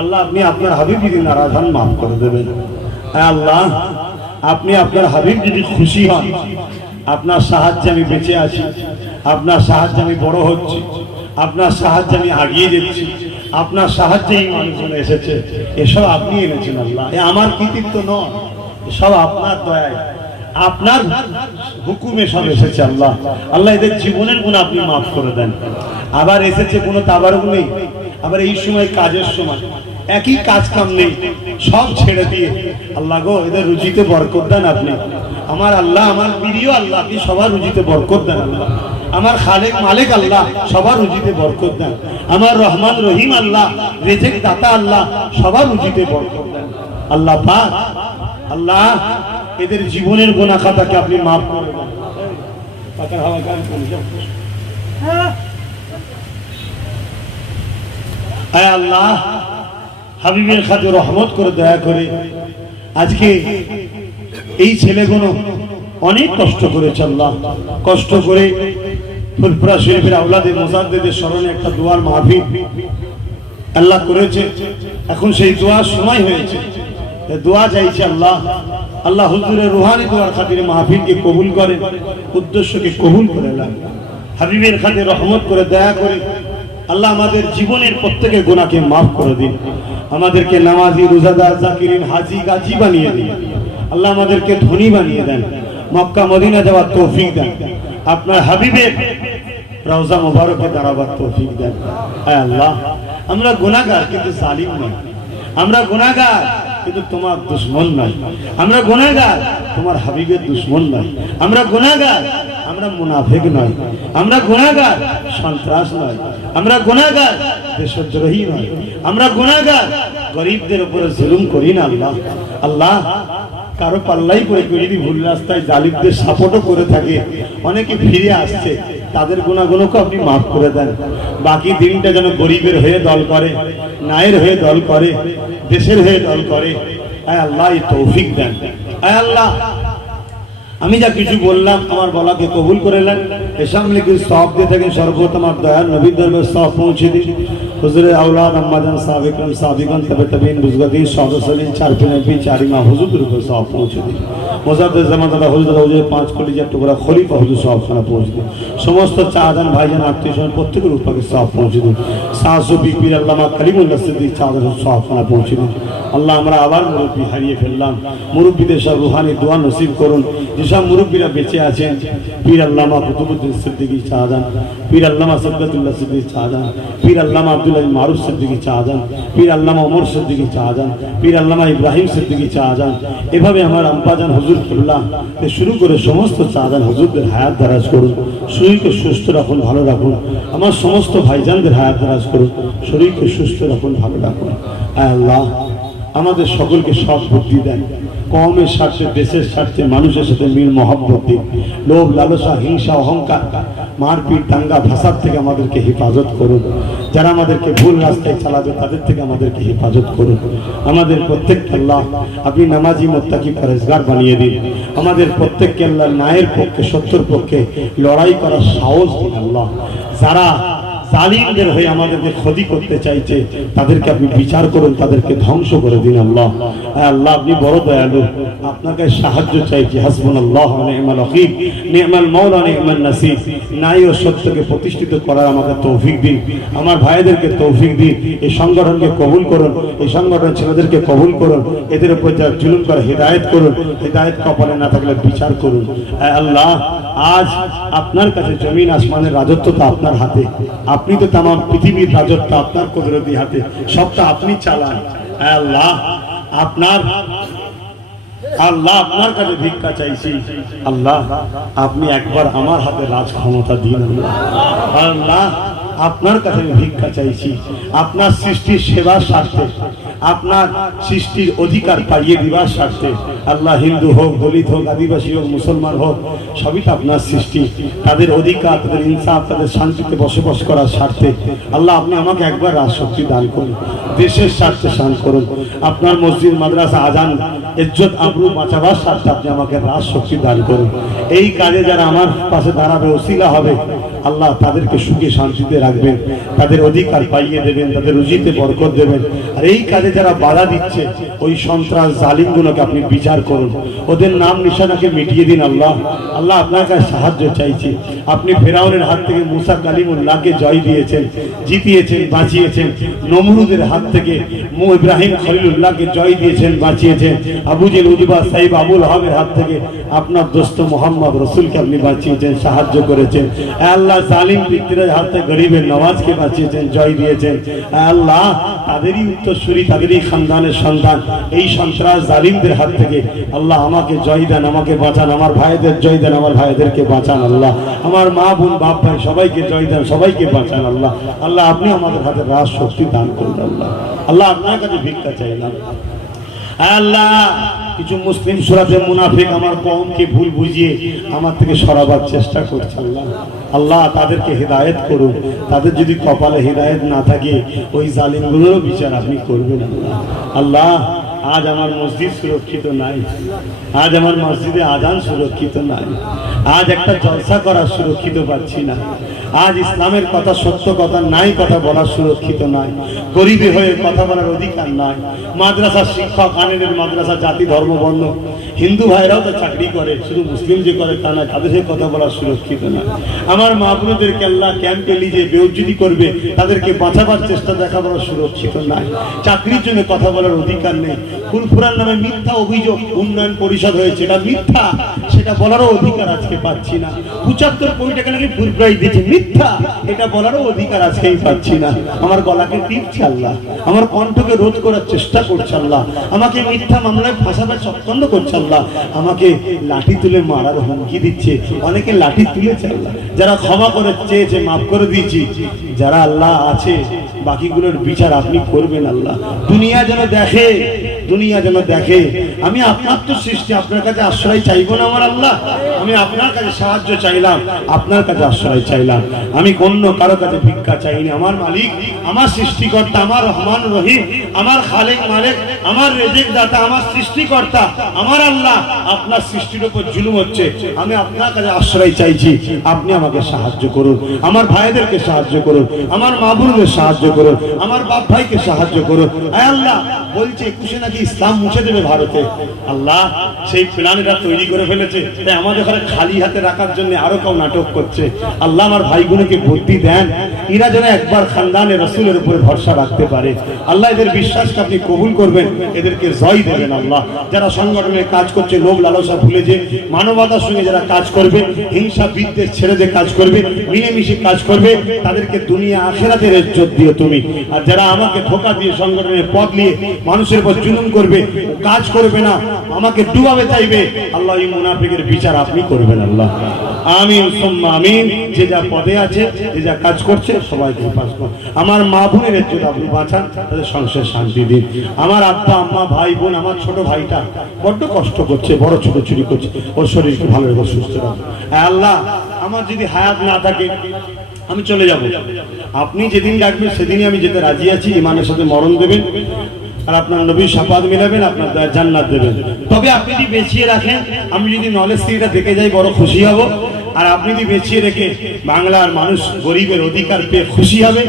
আল্লাহ আপনি আপনার হাবিব যদি নারাজ হন মাফ করে দেবেন। আল্লাহ আপনি আপনার হাবিব যদি খুশি হন, আপনার সাহায্যে আমি বেঁচে আছি, আপনার সাহায্যে আমি বড় হচ্ছি, আপনার সাহায্যে আমি আগিয়ে যাচ্ছি, আপনার সাহায্যেই মানুষজন এসেছে। এসব আপনি এনেছেন আল্লাহ, এ আমার কৃতিত্ব নয়, সব আপনার দয়ায় আপনার হুকুমে সব এসেছে আল্লাহ। আল্লাহ এদের জীবনের গুণ আপনি মাফ করে দেন। আবার এসেছে কোনো তাবারুক নেই, আবার এই সময় কাজের সময় একই কাজ কাম নেই, সব ছেড়ে দিয়ে আল্লাহ গো এদের রুজিতে বরকত দেন আপনি। আমার আল্লাহ আমার প্রিয় আল্লাহ, আপনি সবার রুজিতে বরকত দেন আল্লাহ। আমার খালেক মালিক আল্লাহ সবার রুজিতে বরকত দেন। আমার রহমান রহিম আল্লাহ, রেজেক দাতা আল্লাহ সবার রুজিতে বরকত দেন। আল্লাহ পাক আল্লাহ এদের জীবনের গুনাহ খাতাকে আপনি মাফ করে দেন। পাকার হাওয়া গান কোন আয় আল্লাহ হাবিবের খাতে রহমত করে দয়া করে আজকে এই ছেলেগুলো অনেক কষ্ট করেছে আল্লাহ, কষ্ট করে ফুলপুরা শরীফের আওলাদের মুজাদ্দিদের স্মরণে একটা দোয়ার মাহফিল আল্লাহ করেছে। এখন সেই দোয়ার সময় হয়েছে, দোয়া চাইছে আল্লাহ। আল্লাহ হুজুরের রুহানি দোয়ার খাতিরে মাহফিলকে কবুল করেন, উদ্দেশ্যকে কবুল করে নেন। হাবিবের খাতে রহমত করে দয়া করে আল্লাহ আমাদের জীবনের প্রত্যেকের গুনাহকে মাফ করে দিন। আমাদেরকে নামাজি, রোজাদার, জাকিরিন, হাজি, গাজী বানিয়ে দিন আল্লাহ। আমাদেরকে ধনী বানিয়ে দেন, মক্কা মদিনা যাওয়ার তৌফিক দেন, আপনার হাবিবের রওজা মুবারকে দাঁড়াবার তৌফিক দেন। আয় আল্লাহ আমরা গুনাহগার কিন্তু জালিম নয়, আমরা গুনাহগার কিন্তু তোমার দুশমন নয়, আমরা গুনাহগার তোমার হাবিবের দুশমন নয়, আমরা গুনাহগার আমরা মুনাফিক নয়, আমরা গুনাহগার সন্ত্রাস নয়, আমরা গুনাহগার দেশদ্রোহী নয়, আমরা গুনাহগার গরিবদের উপরে জুলুম করি না আল্লাহ। আল্লাহ কারো পাল্লাই করে যদি ভুল রাস্তায় জালিমদের সাপোর্টও করে থাকে, অনেকে ফিরে আসছে, তাদের গুনাহগুলোকে আপনি মাফ করে দেন। বাকি দিনটা যেন গরিবের হয়ে দল করে, নায়ের হয়ে দল করে, দেশের হয়ে দল করে। আয় আল্লাহ এই তৌফিক দেন। আয় আল্লাহ আমি যা কিছু বললাম আমার বলাকে কবুল করে নেন। এ সামনে কিছু সওয়াব দিয়ে থাকেন, সর্বপ্রথম আমার দয়ার নবীর দরবারে সওয়াব পৌঁছে দিন। হুজুরের আওলাদ আম্মাজান সাহাবিকরাম সাহাবিগণ তবে তাবেঈন বুজুর্গান সদস্যদিন চার পিনাপি চারিমা হুজুরের উপর সওয়াব পৌঁছে দিন। মুজাদ্দিদ জামান দাদা হুজুর হুজুর পাঁচ কলিজার টুকরা খলিফা হুজুর সওয়াবখানা পৌঁছে দিন। সমস্ত চাঁদান ভাইজান আত্মীয়স্বজন প্রত্যেকের উপরে সওয়াব পৌঁছে দিন। সাহসবি পীর আল্লামা কালিমুল্লাহ সিদ্দিক চাঁদান সওয়াবখানা পৌঁছে দিন। আল্লাহ আমরা আবার মুরব্বী হারিয়ে ফেললাম, মুরব্বীদের সব রুহানি দোয়া নসিব করুন। যেসব মুরব্বীরা বেঁচে আছেন, পীর আল্লামা কুতুবুদ্দিন সিদ্দিকী চাঁদান, পীর আল্লামা সাদকাতুল্লাহ সিদ্দিকী চাঁদান, পীর আল্লামা আব্দুল্লাহ মারুফ সিদ্দিকী চাঁদান, পীর আল্লামা ওমর সিদ্দিকী চাঁদান, পীর আল্লামা ইব্রাহিম সিদ্দিকী চাঁদান, এভাবে আমার আম্পাজান হুজুর কিবলা শুরু করে সমস্ত চাঁদান হুজুরদের হায়াত দারাজ করুন, শরীরকে সুস্থ রাখুন, ভালো রাখুন। আমার সমস্ত ভাইজানদের হায়াত দারাজ করুন, শরীরকে সুস্থ রাখুন, ভালো রাখুন। আয় আল্লাহ আমাদের সকলকে সব বুদ্ধি দেন, কওমের স্বার্থে, দেশের স্বার্থে, মানুষের সাথে মিল মহব্বত দিন। লোভ, লালসা, হিংসা, অহংকার, মারপিট, দাঙ্গা, ফাসাদ থেকে আমাদেরকে হেফাজত করুন। যারা আমাদেরকে ভুল রাস্তায় চালাবে তাদের থেকে আমাদেরকে হেফাজত করুন। আমাদের প্রত্যেককে আল্লাহ আপনি নামাজি, মুত্তাকি, পরেজগার বানিয়ে দিন। আমাদের প্রত্যেককে আল্লাহ ন্যায়ের পক্ষে, সত্যের পক্ষে লড়াই করার সাহস দিন আল্লাহ। যারা জালিমদের হয়ে আমাদেরকে ক্ষতি করতে চাইছে তাদেরকে আপনি বিচার করুন, তাদেরকে ধ্বংস করে দিন আল্লাহ। আল্লাহ আপনি বড় দয়ালু, আপনার কাছে সাহায্য চাইছি। হাসবুনাল্লাহু ওয়া নি'মাল ওয়াকিল, নি'মাল মাওলা নি'মান নাসির। ন্যায় ও সত্যকে প্রতিষ্ঠিত করার আমাকে তৌফিক দিন, আমার ভাইদেরকে তৌফিক দিন। এই সংগঠনকে কবুল করুন, এই সংগঠনের ছেলেদেরকে কবুল করুন, এদের উপর যারা জুলুম করে হেদায়েত করুন, হেদায়েত কপালে না থাকলে বিচার করুন। আল্লাহ আজ আপনার কাছে জমিন আসমানের রাজত্ব তো আপনার হাতে, আপনি তো তামাম পৃথিবীর রাজত্ব আপনার কুদরতি হাতে, সবটা আপনি চালান। আল্লাহ আপনার আপনার কাছে ভিক্ষা চাইছি। আল্লাহ আপনি একবার আমার হাতে রাজ ক্ষমতা দিন। আল্লাহ আপনার কাছে ভিক্ষা চাইছি, আপনার সৃষ্টির সেবার স্বার্থে, আপনার সৃষ্টির অধিকার পাইয়ে দিবার স্বার্থে। আল্লাহ হিন্দু হোক, দলিত হোক, আদিবাসী হোক, মুসলমান হোক, সবই তো আপনার সৃষ্টি। তাদের অধিকার, তাদের ইনসাফ, তাদের শান্তিতে বসবাস করার স্বার্থে আল্লাহ আপনি আমাকে একবার রাজশক্তি দান করুন, দেশের স্বার্থে দান করুন। আপনার মসজিদ, মাদ্রাসা, আজান, ইজ্জত আবরু বাঁচাবার স্বার্থে আপনি আমাকে রাজশক্তি দান করুন। এই কাজে যারা আমার পাশে দাঁড়াবে, ওসিলা হবে, আল্লাহ তাদেরকে সুখে শান্তিতে রাখবেন, তাদের অধিকার পাইয়ে দেবেন, তাদের রুজিতে বরকত দেবেন। আর এই কাজে যারা বাধা দিচ্ছে, ওই সন্ত্রাস জালিমগুলোকে আপনি বিচার করুন, ওদের নাম নিশানাকে মিটিয়ে দিন। আল্লাহ আল্লাহ আপনার কাছে সাহায্য চাইছি। আপনি ফেরাউনের হাত থেকে মুসা কালিমুল্লাহকে জয় দিয়েছেন, জিতিয়েছেন, বাঁচিয়েছেন। নমরুদের হাত থেকে ইব্রাহিম খলিলুল্লাহকে জয় দিয়েছেন, বাঁচিয়েছেন। আবু জেল, উজবা, সাইব, আবুল আহাবের হাত থেকে আপনার দোস্ত মোহাম্মদ রসুলকে আপনি বাঁচিয়েছেন, সাহায্য করেছেন। আল্লাহ জালিম ব্যক্তিদের হাত থেকে গরিবের নওয়াজকে বাঁচিয়েছেন, জয় দিয়েছেন। আল্লাহ তাদেরই উত্তরসূরি, তাদেরই খানদানের সন্তান এই সন্ত্রাস জালিমদের হাত থেকে আল্লাহ আমাকে জয় দেন, আমাকে বাঁচান, আমার ভাইদের জয় দেন, আমার ভাইদেরকে বাঁচান। আল্লাহ আমার মা বোন বাপ ভাই সবাইকে জয় দেন, সবাইকে বাঁচান। আল্লাহ আল্লাহ আপনি আমাদের হাতে রাজ শক্তি দান করুন। আল্লাহ আল্লাহ আপনার কাছে ভিক্ষা চাইলাম। আল্লাহ কিছু মুসলিম সূরাতে মুনাফিক আমার কওমকে ভুল বুঝিয়ে আমার থেকে সরাবার চেষ্টা করছে। আল্লাহ আল্লাহ তাদেরকে হেদায়েত করুন। তাদের যদি কপালে হেদায়েত না থাকে, ওই জালিমগুলোরও বিচার আপনি করবেন। আল্লাহ আজ আমার মসজিদ সুরক্ষিত নাই, আজ আমার মসজিদে আজান সুরক্ষিত নাই, আজ একটা জলসা করা সুরক্ষিত পাচ্ছি না, আজ ইসলামের কথা, সত্য কথা নাই কথা বলা সুরক্ষিত নাই, গরিবী হয়ে কথা বলার অধিকার নাই। মাদ্রাসা শিক্ষক, আনেদের মাদ্রাসা জাতি ধর্ম বন্ধ, হিন্দু ভাইরাও তো চাকরি করে, শুধু মুসলিম যে করে তা না, তাদের সাথে কথা বলা সুরক্ষিত না। আমার মা বোনদেরকে আল্লাহ ক্যাম্পে নিজে বেউজ্জুদি করবে, তাদেরকে বাঁচাবার চেষ্টা দেখাবার সুরক্ষিত নাই। চাকরির জন্য কথা বলার অধিকার নেই। ফুলফুরার নামে মিথ্যা অভিযোগ উন্নয়ন পরিষদ হয়েছে, এটা মিথ্যা, সেটা বলারও অধিকার আজকে পাচ্ছি না। 75 কোটি টাকা নাকি ফুলফুরাই দিয়েছে, মিথ্যা, এটা বলারও অধিকার আজকেই পাচ্ছি না। আমার গলাকে টিপছে আল্লাহ, আমার কণ্ঠকে রোধ করার চেষ্টা করছে আল্লাহ, আমাকে মিথ্যা মামলায় ফাঁসাবার চক্রান্ত করছে আল্লাহ, আমাকে লাঠি তুলে মারার হুমকি দিচ্ছে। অনেকে লাঠি তুলেছে আল্লাহ, যারা ক্ষমা করে চেয়েছে মাফ করে দিয়েছি, যারা আল্লাহ আছে বাকিগুলোর বিচার আপনি করবেন। আল্লাহ দুনিয়া যেন দেখে, দুনিয়া যেন দেখে আমি আপনার তো সৃষ্টি, আপনার কাছে আশ্রয় চাইবো না। আমার আল্লাহ আমি আপনার কাছে সাহায্য চাইলাম, আপনার কাছে আশ্রয় চাইলাম, আমি অন্য কারো কাছে ভিক্ষা চাইনি। আমার মালিক, আমার সৃষ্টিকর্তা, আমার রহমান রহিম, আমার খালেক মালিক, আমার রেজেক দাতা, আমার সৃষ্টিকর্তা, আমার আল্লাহ। আপনার সৃষ্টির উপর জুলুম হচ্ছে, আমি আপনার কাছে আশ্রয় চাইছি, আপনি আমাকে সাহায্য করুন, আমার ভাইদেরকে সাহায্য করুন, আমার মা বোনদের সাহায্য করুন, আমার বাপ ভাইকে সাহায্য করুন। আয় আল্লাহ বলছে 21 নাকি ইসলাম মুছে দেবে ভারতে। আল্লাহ সেই প্ল্যানেরা তৈরি করে ফেলেছে, তাই আমাদের ঘরে খালি হাতে রাখার জন্য আরো কেউ নাটক করছে। আল্লাহ আমার ভাইগুলোকে বুদ্ধি দেন, এরা যেন একবার খানদানে রাসূলের উপরে ভরসা রাখতে পারে। আল্লাহ এদের বিশ্বাসকে আপনি কবুল করবেন, এদেরকে জয় দেবেন। আল্লাহ যারা সংগঠনের কাজ করছে, লোভ লালসা ভুলে যে মানবতার সঙ্গে যারা কাজ করবে, হিংসা বিদ্বেষ ছেড়ে যে কাজ করবে, মিলেমিশে কাজ করবে, তাদেরকে দুনিয়া আখিরাতের ইজ্জত দিও তুমি। আর যারা আমাকে ধোঁকা দিয়ে সংগঠনের পদ নিয়ে মানুষের উপর জুলুম করবে, কাজ করবে না, আমাকে ডুবাবে চাইবে, আল্লাহ এই মুনাফিকের বিচার আপনি করবেন। আল্লাহ আমিন সুম্মা আমিন। যে যা পদে আছে, যে যা কাজ করছে, সবাইকে পাস করুন। আমার মা বোনের ইজ্জত আপনি বাঁচান, তাদের সংসার শান্তি দিন। আমার আব্বা আম্মা ভাই বোন, আমার ছোট ভাইটা বড্ড কষ্ট করছে, বড় ছোট চুরি করছে, ওর শরীরকে ভালো রেখে সুস্থ রাখুন। আল্লাহ আমার যদি হায়াত না থাকে আমি চলে যাব, আপনি যেদিন ডাকবেন সেদিনই আমি যেতে রাজি আছি। ইমানের সাথে মরণ দেবেন আর আপনার নবীর শাফাত মিলাবেন, আপনার জান্নাত দেবেন। তবে আপনি যদি বেঁচিয়ে রাখেন, আমি যদি নলেজ থেকে দেখে যাই বড় খুশি হব। আর আপনি যদি বেঁচিয়ে রেখে বাংলার মানুষ গরিবের অধিকার পেয়ে খুশি হবে,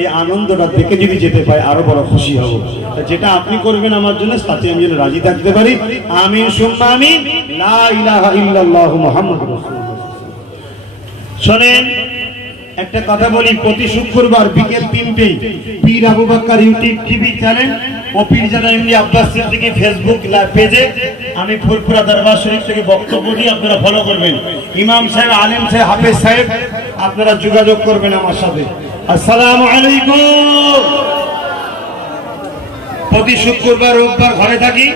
এই আনন্দটা দেখে যদি যেতে পাই আরো বড় খুশি হব। তা যেটা আপনি করবেন আমার জন্য তাতে আমি যেন রাজি থাকতে পারি। আমিন সুম্মা আমিন। লা ইলাহা ইল্লাল্লাহু মুহাম্মাদুর রাসূলুল্লাহ। শোনেন, একটা কথা বলি, প্রতি শুক্রবার বিকেল 3টেই Pir Abu Bakr YouTube TV channel ও পীর জানা এমনি আব্বাস সিদ্দিকী ফেসবুক লাইভ পেজে আমি ফুরফুরা দরবার শরীফ থেকে বক্তব্য দিই, আপনারা ফলো করবেন। ইমাম সাহেব, আলেম সাহেব, হাফেজ সাহেব আপনারা যোগাযোগ করবেন আমার সাথে। আসসালামু আলাইকুম। প্রতি শুক্রবার রোববার ঘরে থাকি,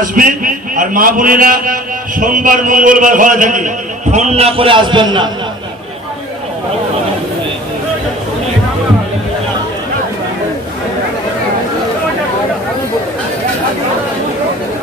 আসবেন। আর মা বোনেরা সোমবার মঙ্গলবার ঘরে থাকি, ফোন না করে আসবেন না।